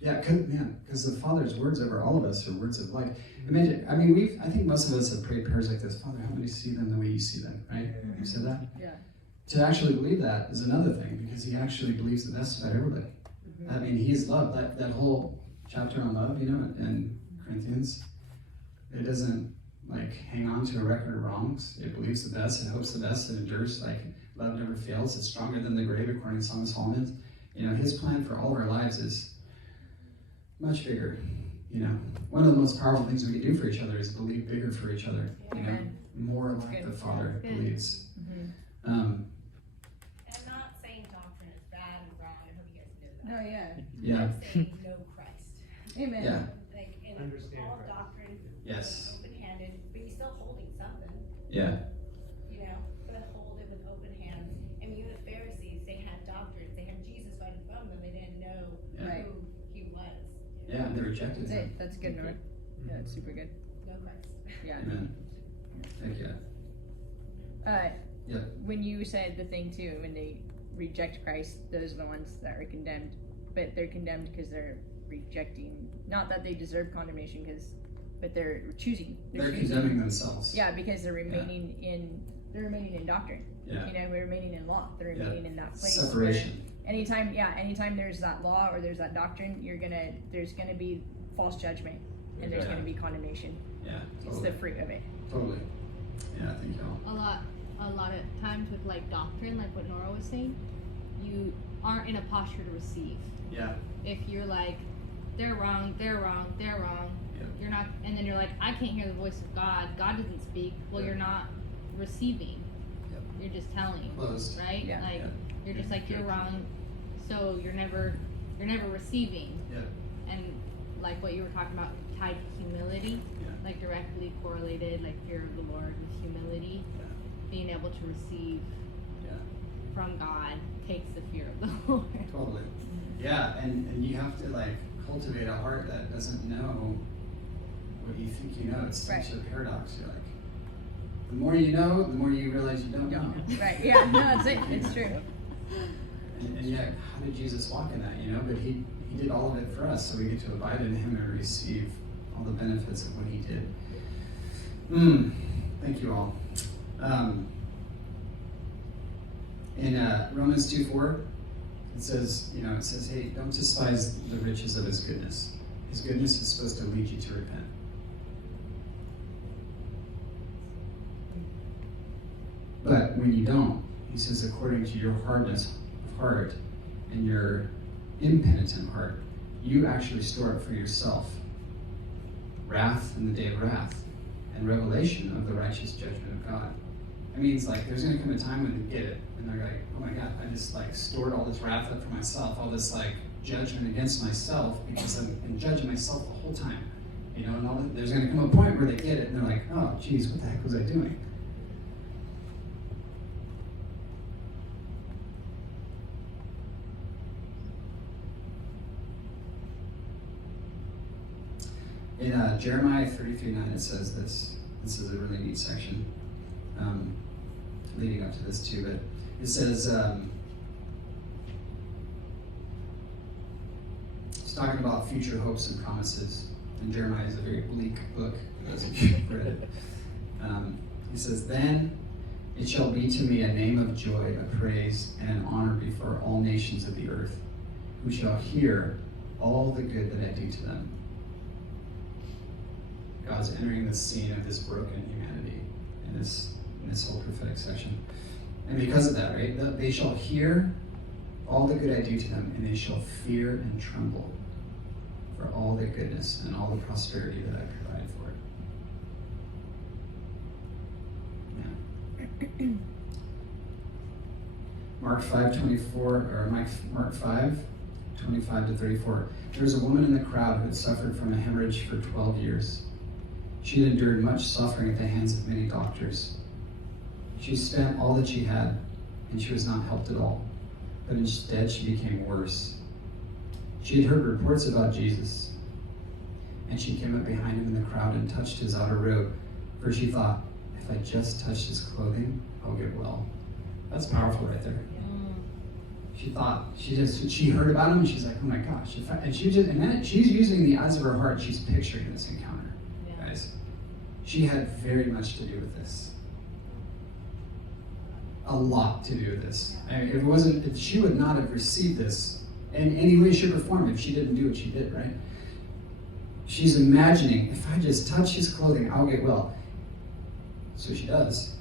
Yeah, because the Father's words over all of us are words of life. Imagine, I think most of us have prayed prayers like this, Father, help me to see them the way you see them, right? You said that? Yeah. To actually believe that is another thing, because he actually believes the best about everybody. He is love. That whole chapter on love, in Corinthians, it doesn't hang on to a record of wrongs. It believes the best, it hopes the best, it endures, love never fails, it's stronger than the grave, according to Song of Solomon. His plan for all of our lives is much bigger. One of the most powerful things we can do for each other is believe bigger for each other. Amen. More like the Father believes. Mm-hmm. And I'm not saying doctrine is bad and wrong. I hope you guys know that. Oh yeah. Yeah. I'm saying know Christ. Amen. Yeah. And Understand all Christ. doctrine Yes. open-handed, but you're still holding something, Yeah. but hold it with open hands. The Pharisees, they had doctrines, they had Jesus right in front of them, they didn't know Right. who he was. Yeah, and they rejected That's him. it. That's good, Norman. Yeah, it's super good. Know Christ. Yeah. Amen. Thank you. Yep. When you said the thing too, when they reject Christ, those are the ones that are condemned. But they're condemned because they're rejecting, not that they deserve condemnation, but they're choosing. They're choosing. condemning themselves. Yeah, because they're remaining in doctrine. Yeah. We're remaining in law. They're remaining in that place. Separation. Where anytime there's that law or there's that doctrine, there's gonna be false judgment and there's Yeah. gonna be condemnation. Yeah. It's Totally. the fruit of it. Totally. Yeah, thank you all. A lot of times with doctrine, like what Nora was saying, you aren't in a posture to receive. Yeah. If you're they're wrong, Yep. you're not, and then you're I can't hear the voice of God. God doesn't speak. Well, Yep. you're not receiving. Yep. You're just telling, Closed. right? Yeah. Yeah. You're just you're wrong, so you're never receiving. Yep. And what you were talking about, tied to humility, Yeah. directly correlated, fear of the Lord with humility. Yeah. Being able to receive Yeah. from God takes the fear of the Lord. Totally. Yeah, and you have to cultivate a heart that doesn't know what you think you know. It's such a paradox. You're the more you know, the more you realize you don't know. Right. Yeah. No, that's it. It's true. And yet, how did Jesus walk in that? But he did all of it for us, so we get to abide in him and receive all the benefits of what he did. Thank you all. In Romans 2:4, it says, hey, don't despise the riches of his goodness. His goodness is supposed to lead you to repent. But when you don't, he says, according to your hardness of heart and your impenitent heart, you actually store up for yourself wrath in the day of wrath and revelation of the righteous judgment of God. It means like there's going to come a time when they get it and they're like, oh my God, I just like stored all this wrath up for myself, all this like judgment against myself because I've been judging myself the whole time. And there's going to come a point where they get it and they're like, oh geez, what the heck was I doing? In Jeremiah 33:9, it says this. This is a really neat section leading up to this too. But it says, it's talking about future hopes and promises. And Jeremiah is a very bleak book, for those of you who've read it. He says, then it shall be to me a name of joy, a praise, and an honor before all nations of the earth, who shall hear all the good that I do to them. God's entering the scene of this broken humanity in this whole prophetic section. And because of that, right, they shall hear all the good I do to them, and they shall fear and tremble for all the goodness and all the prosperity that I provide for it. Yeah. Mark 5:24, or Mark 5:25-34. There was a woman in the crowd who had suffered from a hemorrhage for 12 years. She had endured much suffering at the hands of many doctors. She spent all that she had, and she was not helped at all, but instead she became worse. She had heard reports about Jesus, and she came up behind him in the crowd and touched his outer robe, for she thought, if I just touch his clothing, I'll get well. That's powerful right there. She thought, she heard about him, and she's like, oh my gosh. She's using the eyes of her heart, she's picturing this encounter. Guys, she had very much to do with this. A lot to do with this. I mean, if she would not have received this in any way, shape, or form if she didn't do what she did, right? She's imagining, if I just touch his clothing, I'll get well. So she does.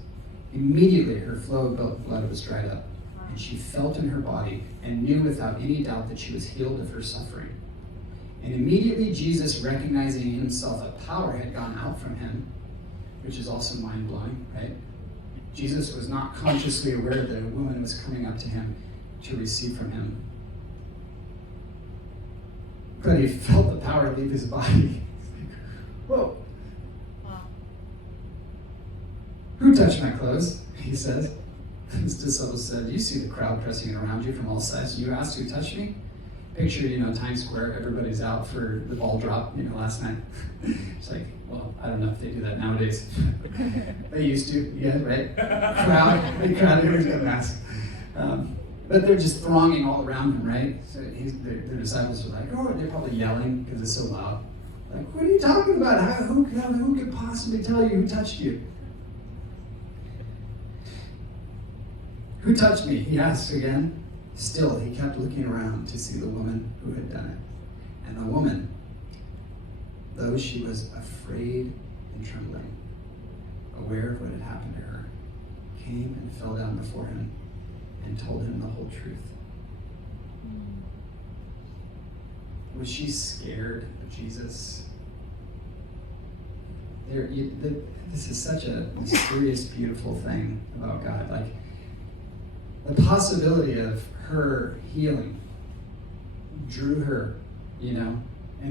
Immediately, her flow of blood was dried up, and she felt in her body and knew without any doubt that she was healed of her suffering. And immediately Jesus, recognizing in himself that power had gone out from him, which is also mind-blowing, right? Jesus was not consciously aware that a woman was coming up to him to receive from him. But he felt the power leave his body. Whoa. Who touched my clothes? He says. His disciples said, you see the crowd pressing around you from all sides. You asked who touched me? Picture, Times Square, everybody's out for the ball drop, last night. It's like, well, I don't know if they do that nowadays. They used to, yeah, right? Crowd, everyone's got a mask. But they're just thronging all around him, right? So the disciples are like, oh, they're probably yelling because it's so loud. Like, what are you talking about? Who could possibly tell you who touched you? Who touched me? He asked again. Still, he kept looking around to see the woman who had done it. And the woman, though she was afraid and trembling, aware of what had happened to her, came and fell down before him and told him the whole truth. Was she scared of Jesus? This is such a mysterious, beautiful thing about God. Like, the possibility of her healing drew her, in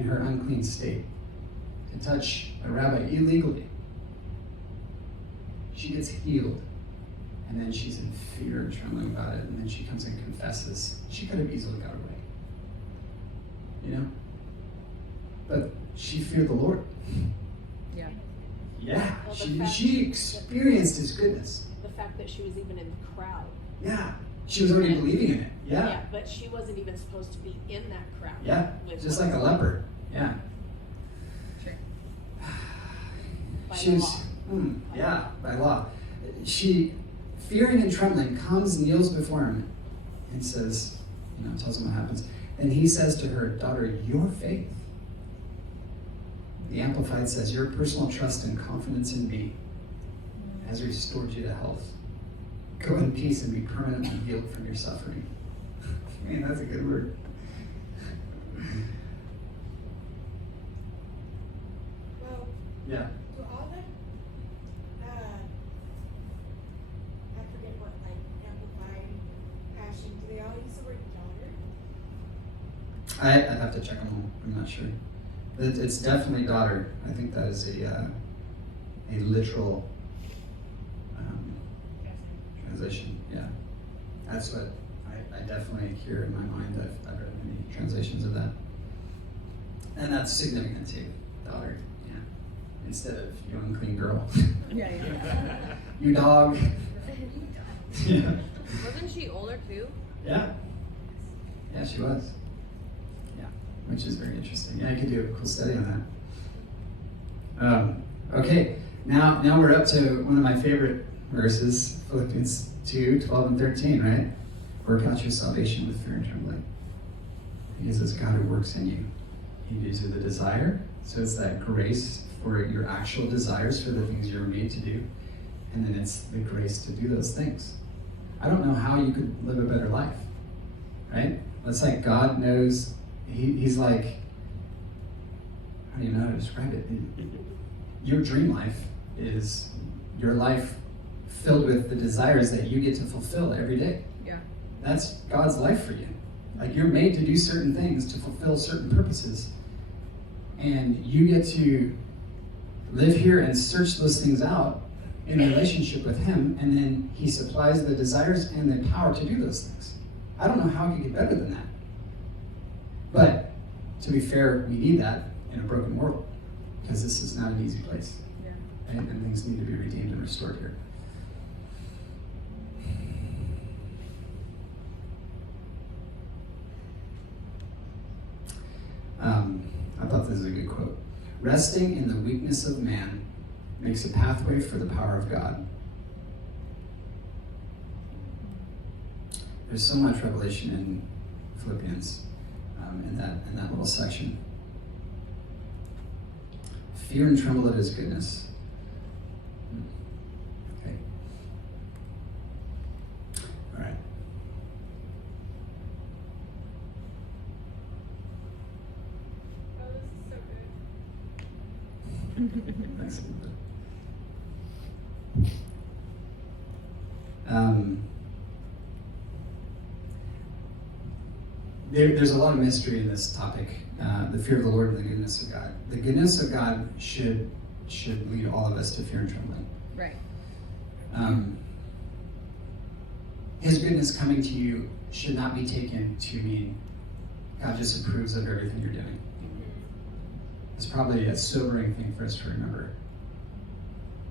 her unclean state, to touch a rabbi illegally. She gets healed, and then she's in fear and trembling about it, and then she comes and confesses. She could have easily got away, but she feared the Lord. Yeah. Yeah, Well, she experienced his goodness. The fact that she was even in the crowd. Yeah, she was already believing in it. Yeah. But she wasn't even supposed to be in that crowd. Yeah, with just one like a leper. Yeah. Sure. By She the was, law. yeah, by law. she, fearing and trembling, comes, kneels before him, and says, tells him what happens. And he says to her, daughter, your faith. The Amplified says, your personal trust and confidence in me has restored you to health. Go in peace and be permanently healed from your suffering. Man, that's a good word. Well, Yeah. to all the, I forget what, like, Amplified, Passion, do they all use the word daughter? I'd have to check them all. I'm not sure. It's definitely daughter. I think that is a literal translation. Yeah, that's what I definitely hear in my mind. I've read many translations of that, and that's significant too. Daughter. Yeah. Instead of you unclean girl. Yeah. You dog. Yeah. Wasn't she older too? Yeah. Yeah, she was. Yeah, which is very interesting. Yeah, I could do a cool study on that. Okay, now we're up to one of my favorite verses, Philippians 2:12 and 13, right? Work out your salvation with fear and trembling. Because it's God who works in you. He gives you the desire, so it's that grace for your actual desires for the things you're made to do, and then it's the grace to do those things. I don't know how you could live a better life, right? It's like God knows, he's like, how do you know how to describe it? Your dream life is your life filled with the desires that you get to fulfill every day. Yeah. That's God's life for you. Like, you're made to do certain things to fulfill certain purposes. And you get to live here and search those things out in a relationship with him, and then he supplies the desires and the power to do those things. I don't know how it could get better than that. But to be fair, we need that in a broken world, because this is not an easy place. Yeah. And things need to be redeemed and restored here. I thought this was a good quote. Resting in the weakness of man makes a pathway for the power of God. There's so much revelation in Philippians, in that little section. Fear and tremble at his goodness. Okay. All right. Oh, this is so good. Thanks. There's a lot of mystery in this topic, the fear of the Lord and the goodness of God. The goodness of God should lead all of us to fear and trembling. Right. His goodness coming to you should not be taken to mean God just approves of everything you're doing. It's probably a sobering thing for us to remember.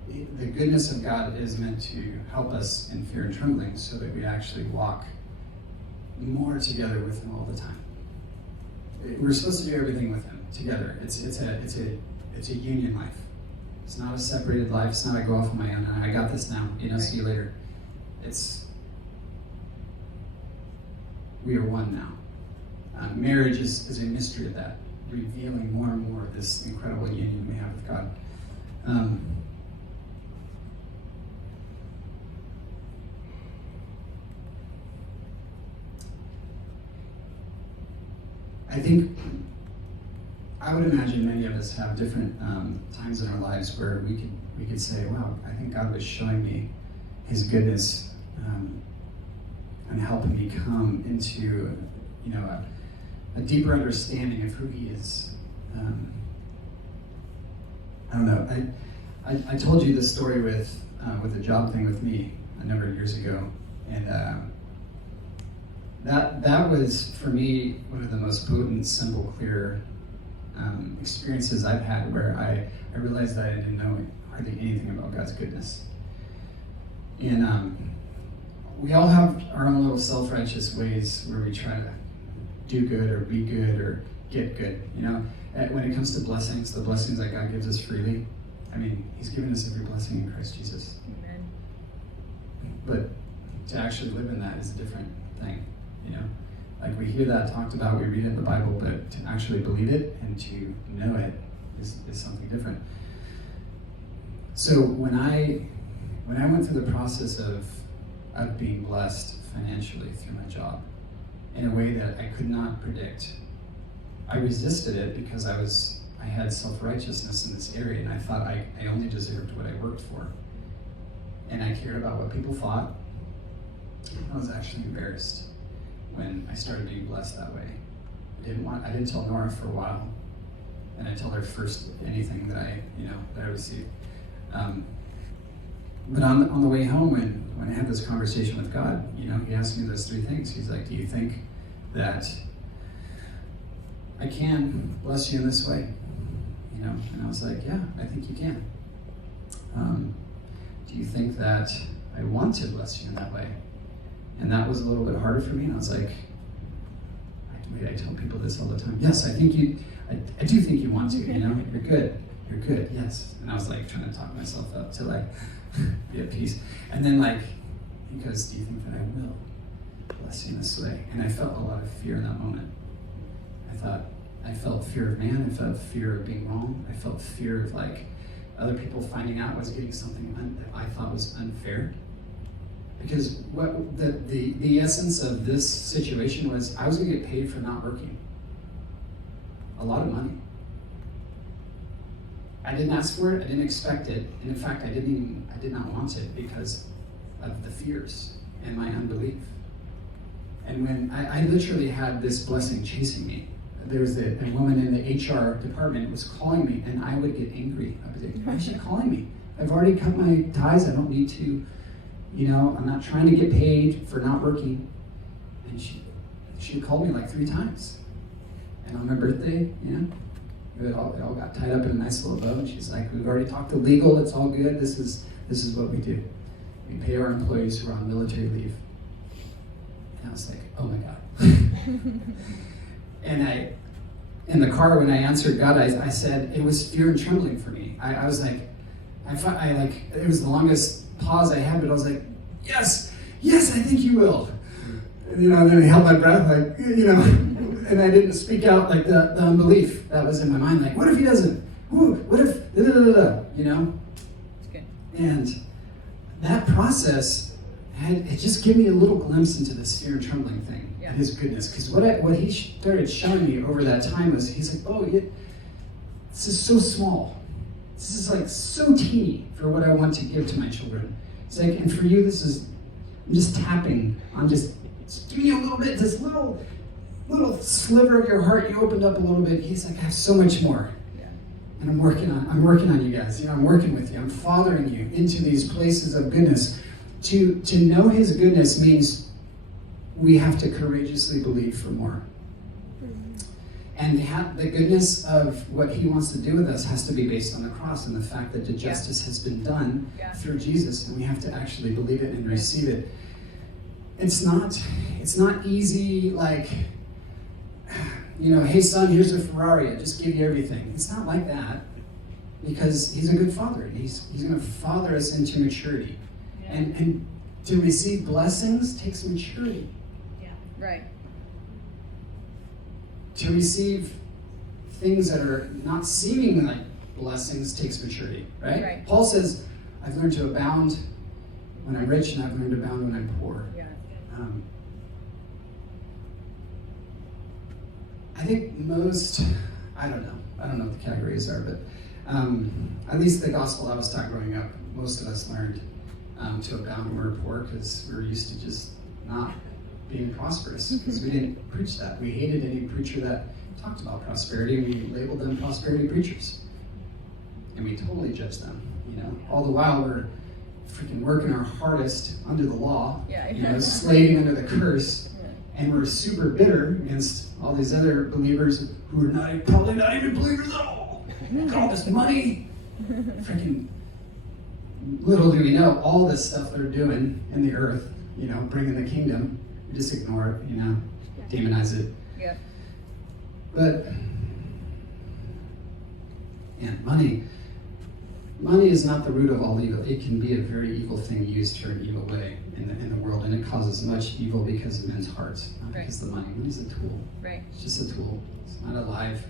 The goodness of God is meant to help us in fear and trembling so that we actually walk more together with him all the time. We're supposed to do everything with him together. It's a union life. It's not a separated life. It's not I go off on my own and I got this now, see you later. We are one now. Marriage is a mystery of that, revealing more and more of this incredible union we have with God. I would imagine many of us have different times in our lives where we could say, wow, I think God was showing me his goodness and helping me come into a deeper understanding of who he is. I don't know. I told you this story with the job thing with me a number of years ago, and that was for me one of the most potent, simple, clear experiences I've had, where I realized that I didn't know hardly anything about God's goodness. And we all have our own little self-righteous ways where we try to do good or be good or get good. When it comes to blessings, the blessings that God gives us freely, I mean, he's given us every blessing in Christ Jesus. Amen. but to actually live in that is a different thing, you know? Like we hear that talked about, we read it in the Bible, but to actually believe it and to know it is something different. So when I went through the process of being blessed financially through my job in a way that I could not predict, I resisted it because I had self-righteousness in this area, and I thought I only deserved what I worked for. And I cared about what people thought. I was actually embarrassed when I started being blessed that way. I didn't tell Nora for a while, and I tell her first anything that I received. But on the way home, when I had this conversation with God, you know, he asked me those three things. He's like, do you think that I can bless you in this way? You know, and I was like, yeah, I think you can. Do you think that I want to bless you in that way? And that was a little bit harder for me, and I was like, I tell people this all the time. Yes, I do think you want to, you know, you're good, yes. And I was like trying to talk myself up to like be at peace. And then like, he goes, do you think that I will bless you in this way? And I felt a lot of fear in that moment. I felt fear of man, I felt fear of being wrong, I felt fear of like other people finding out I was getting something that I thought was unfair. Because what the essence of this situation was, I was gonna get paid for not working. A lot of money. I didn't ask for it, I didn't expect it, and in fact I did not want it because of the fears and my unbelief. And when I literally had this blessing chasing me. There was a woman in the HR department was calling me, and I would get angry. I would say, why is she calling me? I've already cut my ties, I don't need to, you know, I'm not trying to get paid for not working. And she called me like 3 times. And on my birthday, you know, it all got tied up in a nice little bow, and she's like, we've already talked to legal, it's all good, this is what we do. We pay our employees who are on military leave. And I was like, oh my God. And in the car when I answered God, I said, it was fear and trembling for me. I was like, it was the longest pause I had, but I was like, yes, I think you will. And, you know, and then I held my breath, like, you know, and I didn't speak out like the unbelief that was in my mind, like, what if he doesn't? Ooh, what if, you know? It's good. And that process it just gave me a little glimpse into this fear and trembling thing. Yeah. His goodness, because what he started showing me over that time was, he's like, oh, this is so small. This is like so teeny for what I want to give to my children. It's like, and for you, I'm just tapping. I'm just giving you a little bit, this little sliver of your heart. You opened up a little bit. He's like, I have so much more. Yeah. And I'm working on you guys. You know, I'm working with you. I'm fathering you into these places of goodness. To know his goodness means we have to courageously believe for more. And the goodness of what he wants to do with us has to be based on the cross and the fact that the justice has been done through Jesus, and we have to actually believe it and receive it. It's not easy, like, you know, hey son, here's a Ferrari, I just give you everything. It's not like that, because he's a good father. He's going to father us into maturity. Yeah. And to receive blessings takes maturity. Right. To receive things that are not seeming like blessings takes maturity, right? Right. Paul says, I've learned to abound when I'm rich, and I've learned to abound when I'm poor. Yeah. I think I don't know what the categories are, but at least the gospel I was taught growing up, most of us learned to abound when we were poor, because we were used to just not being prosperous, because we didn't preach that. We hated any preacher that talked about prosperity. We labeled them prosperity preachers, and we totally judged them. You know, all the while we're freaking working our hardest under the law, you know, slaving under the curse, and we're super bitter against all these other believers who are probably not even believers at all. Got all this money, freaking. Little do we know all this stuff they're doing in the earth, you know, bringing the kingdom. We just ignore it, you know, demonize it. Yeah. But, money, money is not the root of all evil. It can be a very evil thing used for an evil way in the world, and it causes much evil because of men's hearts, not Right. because of the money. Money's a tool. Right. It's just a tool. It's not alive.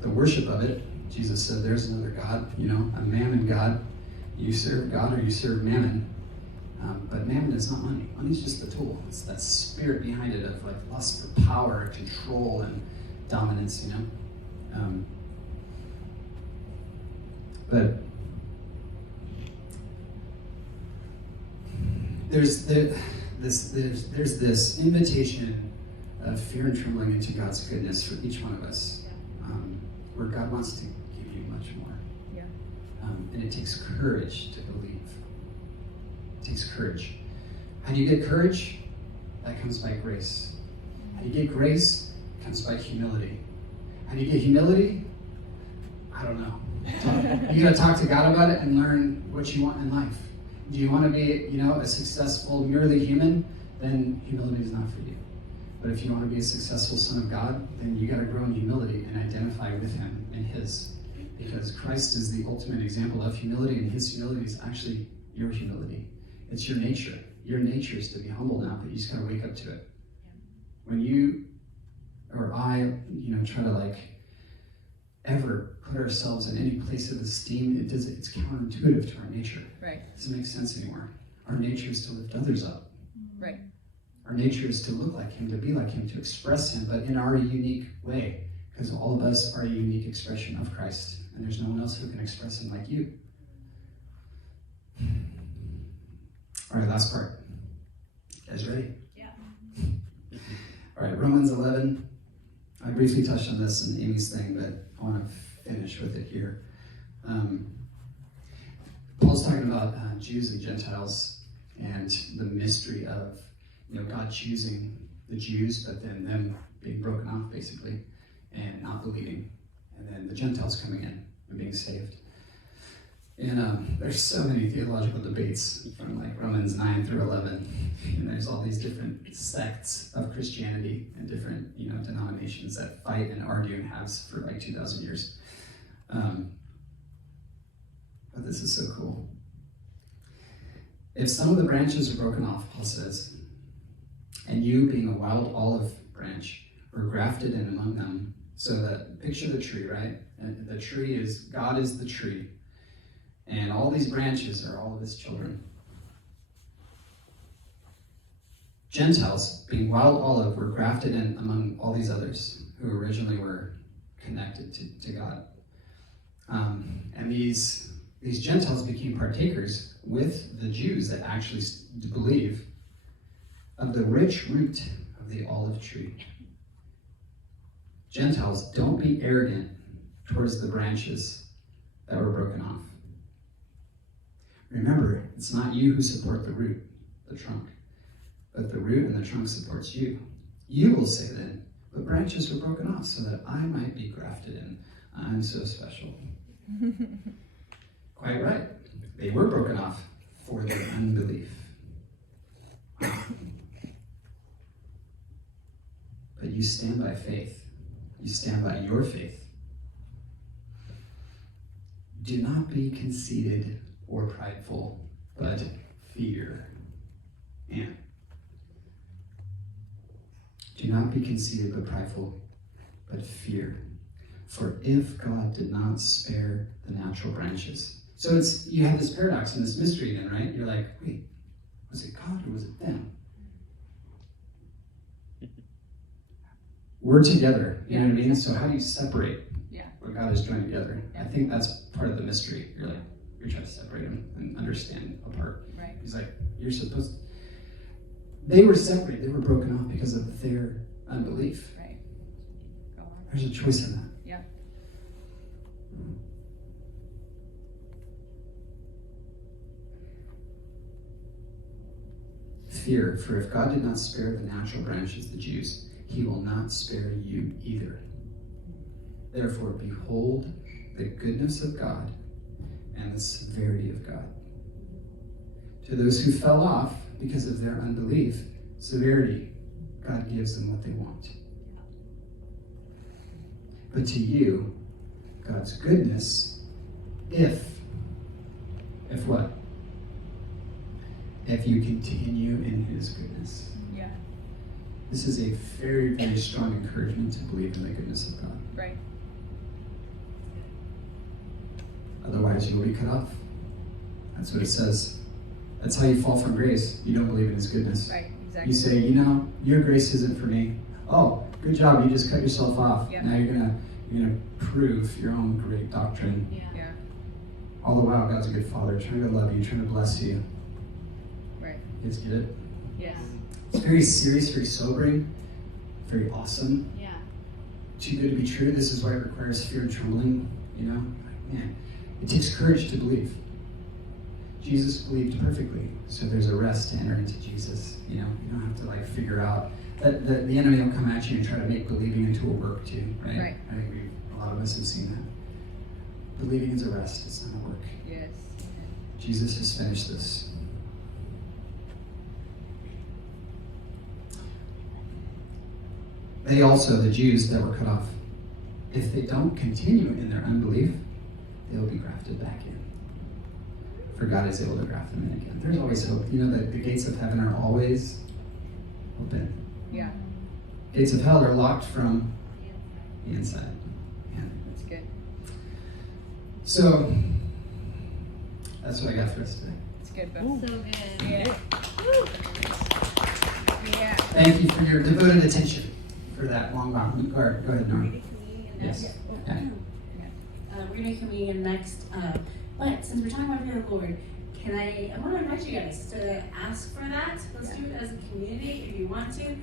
The worship of it, Jesus said, there's another God, a mammon God. You serve God or you serve mammon. But mammon is not money. Money's just a tool. It's that spirit behind it of like lust for power, control, and dominance, But there's this invitation of fear and trembling into God's goodness for each one of us, where God wants to give you much more. Yeah. And it takes courage to believe. It takes courage. How do you get courage? That comes by grace. How do you get grace? It comes by humility. How do you get humility? I don't know. You gotta talk to God about it and learn what you want in life. Do you want to be, a successful, merely human? Then humility is not for you. But if you want to be a successful son of God, then you gotta grow in humility and identify with him and his. Because Christ is the ultimate example of humility, and his humility is actually your humility. It's your nature. Your nature is to be humble now, but you just gotta wake up to it. When you or I, try to ever put ourselves in any place of esteem, it's counterintuitive to our nature. Right. It doesn't make sense anymore. Our nature is to lift others up. Right. Our nature is to look like him, to be like him, to express him, but in our unique way. Because all of us are a unique expression of Christ, and there's no one else who can express him like you. All right, last part. You guys ready? Yeah. All right, Romans 11. I briefly touched on this in Amy's thing, but I want to finish with it here. Paul's talking about Jews and Gentiles and the mystery of God choosing the Jews, but then them being broken off, basically, and not believing, and then the Gentiles coming in and being saved. And there's so many theological debates from Romans 9 through 11, and there's all these different sects of Christianity and different denominations that fight and argue and have for 2,000 years. But this is so cool. If some of the branches are broken off, Paul says, and you, being a wild olive branch, were grafted in among them. So that, picture the tree, right? And the tree is, God is the tree. And all these branches are all of his children. Gentiles, being wild olive, were grafted in among all these others who originally were connected to God. And these Gentiles became partakers with the Jews that actually believe of the rich root of the olive tree. Gentiles, don't be arrogant towards the branches that were broken off. Remember, it's not you who support the root, the trunk, but the root and the trunk supports you. You will say then, but branches were broken off so that I might be grafted in. I'm so special. Quite right. They were broken off for their unbelief. But you stand by faith. You stand by your faith. Do not be conceited or prideful, but fear. And do not be conceited but prideful, but fear. For if God did not spare the natural branches. So you have this paradox and this mystery then, right? You're like, wait, was it God or was it them? We're together, you know what I mean? So how do you separate what God has joined together? I think that's part of the mystery. You're trying to separate them and understand apart. Right. He's like, you're supposed to. They were separated, they were broken off because of their unbelief. Right. Go on. There's a choice in that. Yeah. Fear, for if God did not spare the natural branches, the Jews, he will not spare you either. Therefore, behold the goodness of God and the severity of God. To those who fell off because of their unbelief, severity, God gives them what they want. But to you, God's goodness If what? If you continue in his goodness. Yeah. This is a very, very strong encouragement to believe in the goodness of God. Right. Otherwise, you'll be cut off. That's what it says. That's how you fall from grace. You don't believe in his goodness. Right. Exactly. You say, your grace isn't for me. Oh, good job. You just cut yourself off. Yep. Now you're gonna prove your own great doctrine. Yeah. All the while, God's a good father, trying to love you, trying to bless you. Right. You guys get it? Yes. It's very serious, very sobering, very awesome. Yeah. Too good to be true. This is why it requires fear and trembling. Man, it takes courage to believe. Jesus believed perfectly, so there's a rest to enter into Jesus. You don't have to figure out that the enemy will come at you and try to make believing into a work too, right? Right. I think a lot of us have seen that. Believing is a rest; it's not a work. Yes. Jesus has finished this. They also, the Jews that were cut off, if they don't continue in their unbelief, they will be grafted back in. For God is able to graft them in again. There's always hope. The gates of heaven are always open. Yeah. Gates of hell are locked from the inside. Yeah. That's good. So, that's what I got for us today. It's good, Bo. So good. Yeah. Yeah. Thank you for your devoted attention for that long round. Go ahead, Norm. Yes. Okay. We're gonna communion next. But since we're talking about the Lord, I want to invite you guys to ask for that. Let's do it as a community if you want to.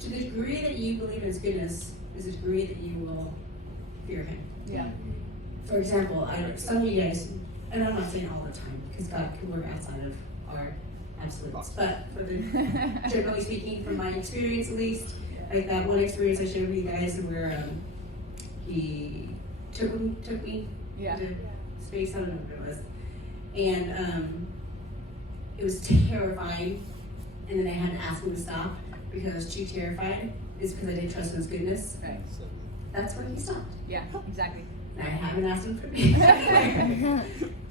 To the degree that you believe in his goodness, is the degree that you will fear him. Yeah. For example, some of you guys, and I'm not saying all the time because God can work outside of our absolutes, but generally speaking, from my experience at least, like that one experience I shared with you guys where he took me Yeah. to space, I don't know what it was, and it was terrifying, and then I had to ask him to stop because I was too terrified. It's because I didn't trust in his goodness. Right. That's when he stopped. Yeah. Exactly. And I haven't asked him for me.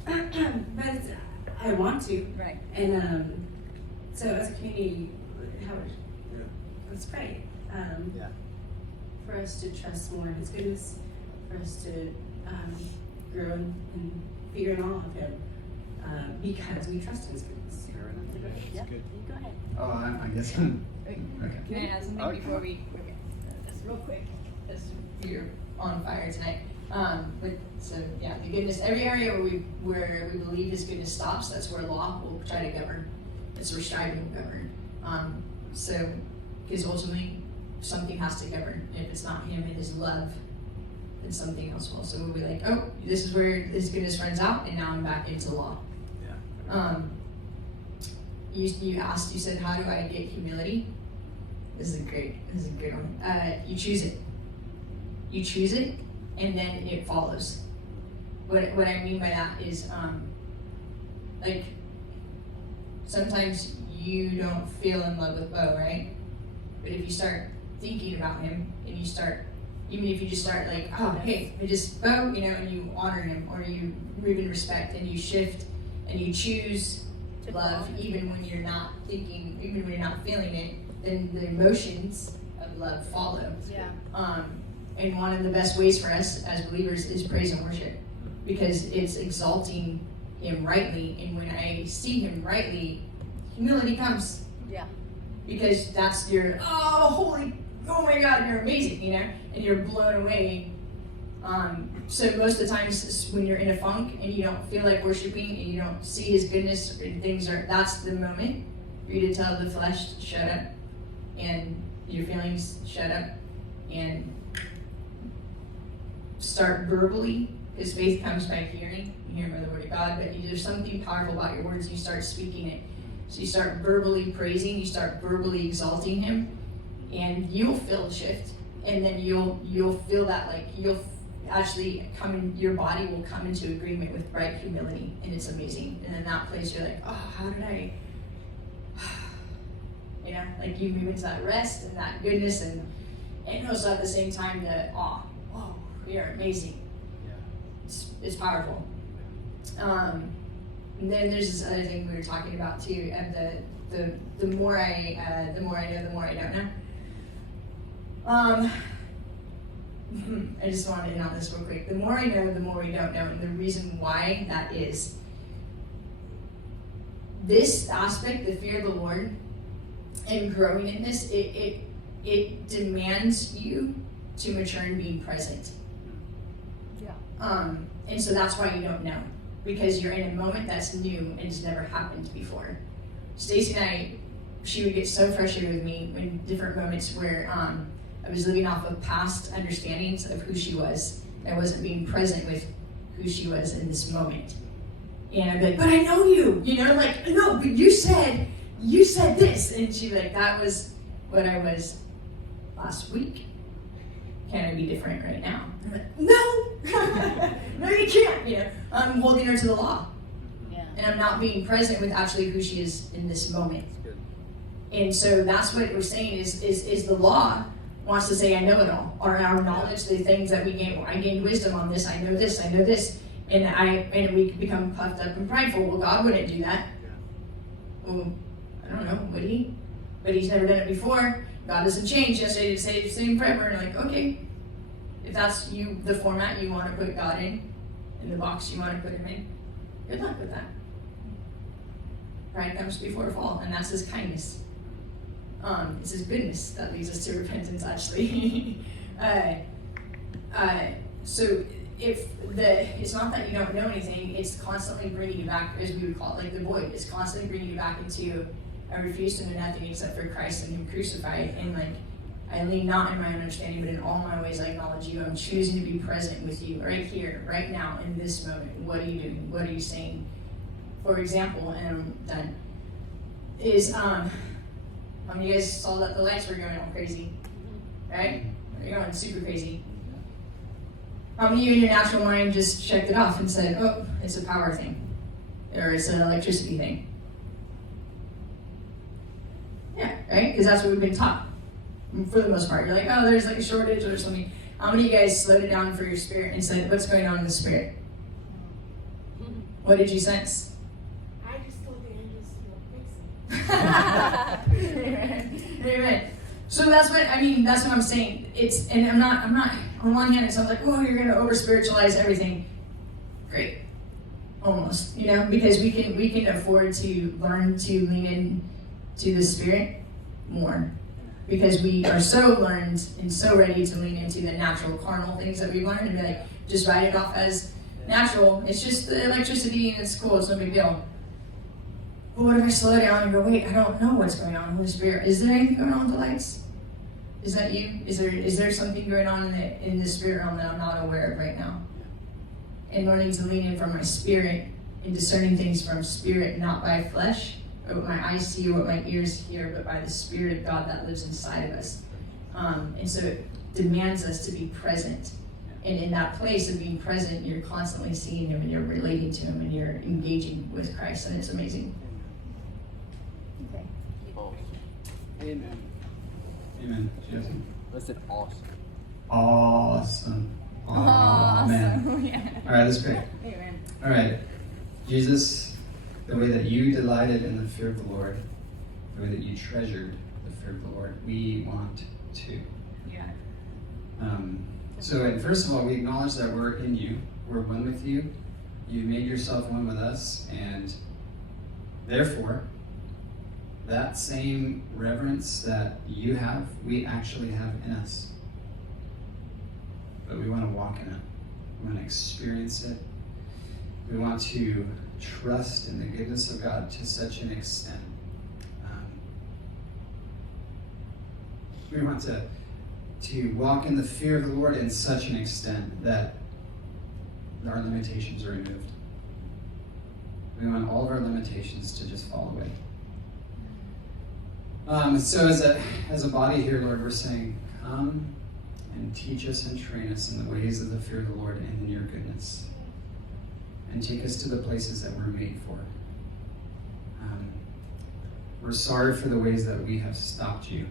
But I want to. Right. And so as a community, Howard, let's pray. For us to trust more in his goodness, for us to grow in fear and awe of him, because we trust in his goodness. Yeah. Good. Go ahead. Oh, I guess. Okay. Can I add something before we? Okay. Just real quick, because you're on fire tonight. The goodness. Every area where we believe His goodness stops, that's where law will try to govern. That's where striving will govern. Because ultimately, something has to govern. And if it's not Him, it is love. Then something else will. So we'll be like, oh, this is where His goodness runs out, and now I'm back into law. Yeah. You asked. You said, how do I get humility? This is a good one. You choose it. You choose it, and then it follows. What I mean by that is, sometimes you don't feel in love with Bo, right? But if you start thinking about him, and you start, even if you just start oh, hey, I just Bo, and you honor him, or you move in respect, and you shift, and you choose love, even when you're not thinking, even when you're not feeling it, then the emotions of love follow. Yeah. And one of the best ways for us as believers is praise and worship, because it's exalting Him rightly, and when I see Him rightly, humility comes. Yeah. Because that's your, oh my God, you're amazing, and you're blown away. So most of the times when you're in a funk and you don't feel like worshiping and you don't see His goodness and that's the moment for you to tell the flesh to shut up and your feelings shut up and start verbally, because faith comes by hearing by the word of God, but there's something powerful about your words, you start speaking it. So you start verbally praising, you start verbally exalting Him, and you'll feel a shift, and then you'll feel that you'll actually your body will come into agreement with right humility, and it's amazing. And in that place you're like, oh, how did I you move into that rest and that goodness, and also at the same time the awe. Oh, we are amazing. Yeah. it's powerful. And then there's this other thing we were talking about too, and the more I know, the more I don't know. I just want to end on this real quick. The more I know, the more we don't know, and the reason why that is this aspect, the fear of the Lord, and growing in this, it demands you to mature and be present. And so that's why you don't know, because you're in a moment that's new and it's never happened before. Stacy and I, she would get so frustrated with me in different moments where I was living off of past understandings of who she was. I wasn't being present with who she was in this moment. And I'd be like, but I know you, like, no, but you said this. And she'd be like, that was what I was last week. Can I be different right now? I'm like, no, no, you can't. I'm holding her to the law. Yeah. And I'm not being present with actually who she is in this moment. And so that's what we're saying is the law wants to say, I know it all. Or our knowledge, the things that we gain. I gained wisdom on this, I know this, and we become puffed up and prideful. Well, God wouldn't do that. Well, I don't know, would he? But he's never done it before. God doesn't change. Yesterday, today, the same forever. And like, okay, if that's the format you want to put God in the box you want to put him in, good luck with that. Pride comes before a fall, and that's his kindness. It's his goodness that leads us to repentance, actually. So it's not that you don't know anything, it's constantly bringing you back, as we would call it, like the void. It's constantly bringing you back into, I refuse to know nothing except for Christ and him crucified. And like, I lean not in my own understanding, but in all my ways I acknowledge you. I'm choosing to be present with you right here, right now, in this moment. What are you doing? What are you saying? For example, and I'm done, is, how many of you guys saw that the lights were going all crazy? Right? They're going super crazy. How many of you in your natural mind just checked it off and said, oh, it's a power thing, or it's an electricity thing? Yeah, right? Because that's what we've been taught, for the most part. You're like, oh, there's like a shortage or something. How many of you guys slowed it down for your spirit and said, what's going on in the spirit? What did you sense? I just told the angels to fix it. Amen. So that's what I'm saying. And I'm not on one hand it sounds like, oh, you're gonna over spiritualize everything. Great. Almost, because we can afford to learn to lean in to the Spirit more. Because we are so learned and so ready to lean into the natural carnal things that we learned and be like, just write it off as natural. It's just the electricity and it's cool, it's no big deal. But what if I slow down and go, wait, I don't know what's going on, Holy Spirit. Is there anything going on with the lights? Is that you? Is there something going on in the spirit realm that I'm not aware of right now? And learning to lean in from my spirit and discerning things from spirit, not by flesh, or what my eyes see or what my ears hear, but by the Spirit of God that lives inside of us. And so it demands us to be present. And in that place of being present, you're constantly seeing him and you're relating to him and you're engaging with Christ, and it's amazing. Okay. Amen. Amen. Jesse? That's awesome. Awesome. Amen. Yeah. All right, let's pray. Amen. All right. Jesus, the way that you delighted in the fear of the Lord, the way that you treasured the fear of the Lord, we want to. Yeah. And first of all, we acknowledge that we're in you. We're one with you. You've made yourself one with us, and therefore, that same reverence that you have, we actually have in us. But we want to walk in it. We want to experience it. We want to trust in the goodness of God to such an extent. We want to walk in the fear of the Lord in such an extent that our limitations are removed. We want all of our limitations to just fall away. So as a body here, Lord, we're saying, come and teach us and train us in the ways of the fear of the Lord and in your goodness. And take us to the places that we're made for. We're sorry for the ways that we have stopped you.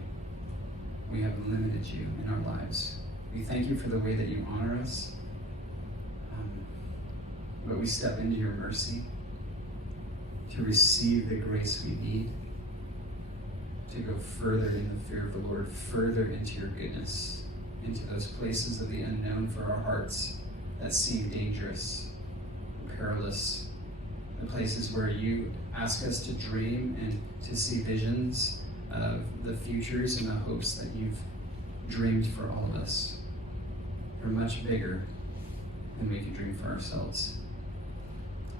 We have limited you in our lives. We thank you for the way that you honor us. but we step into your mercy to receive the grace we need, to go further in the fear of the Lord, further into your goodness, into those places of the unknown for our hearts that seem dangerous, perilous, the places where you ask us to dream and to see visions of the futures and the hopes that you've dreamed for all of us. You're much bigger than we can dream for ourselves.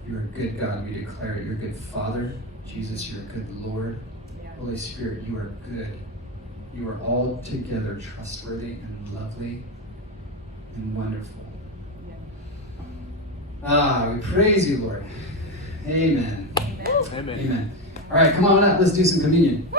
You're a good God, we declare it. You're a good Father. Jesus, you're a good Lord. Yeah. Holy Spirit, you are good. You are altogether trustworthy and lovely and wonderful. Yeah. We praise you, Lord. Amen. Amen. Amen. All right, come on up. Let's do some communion.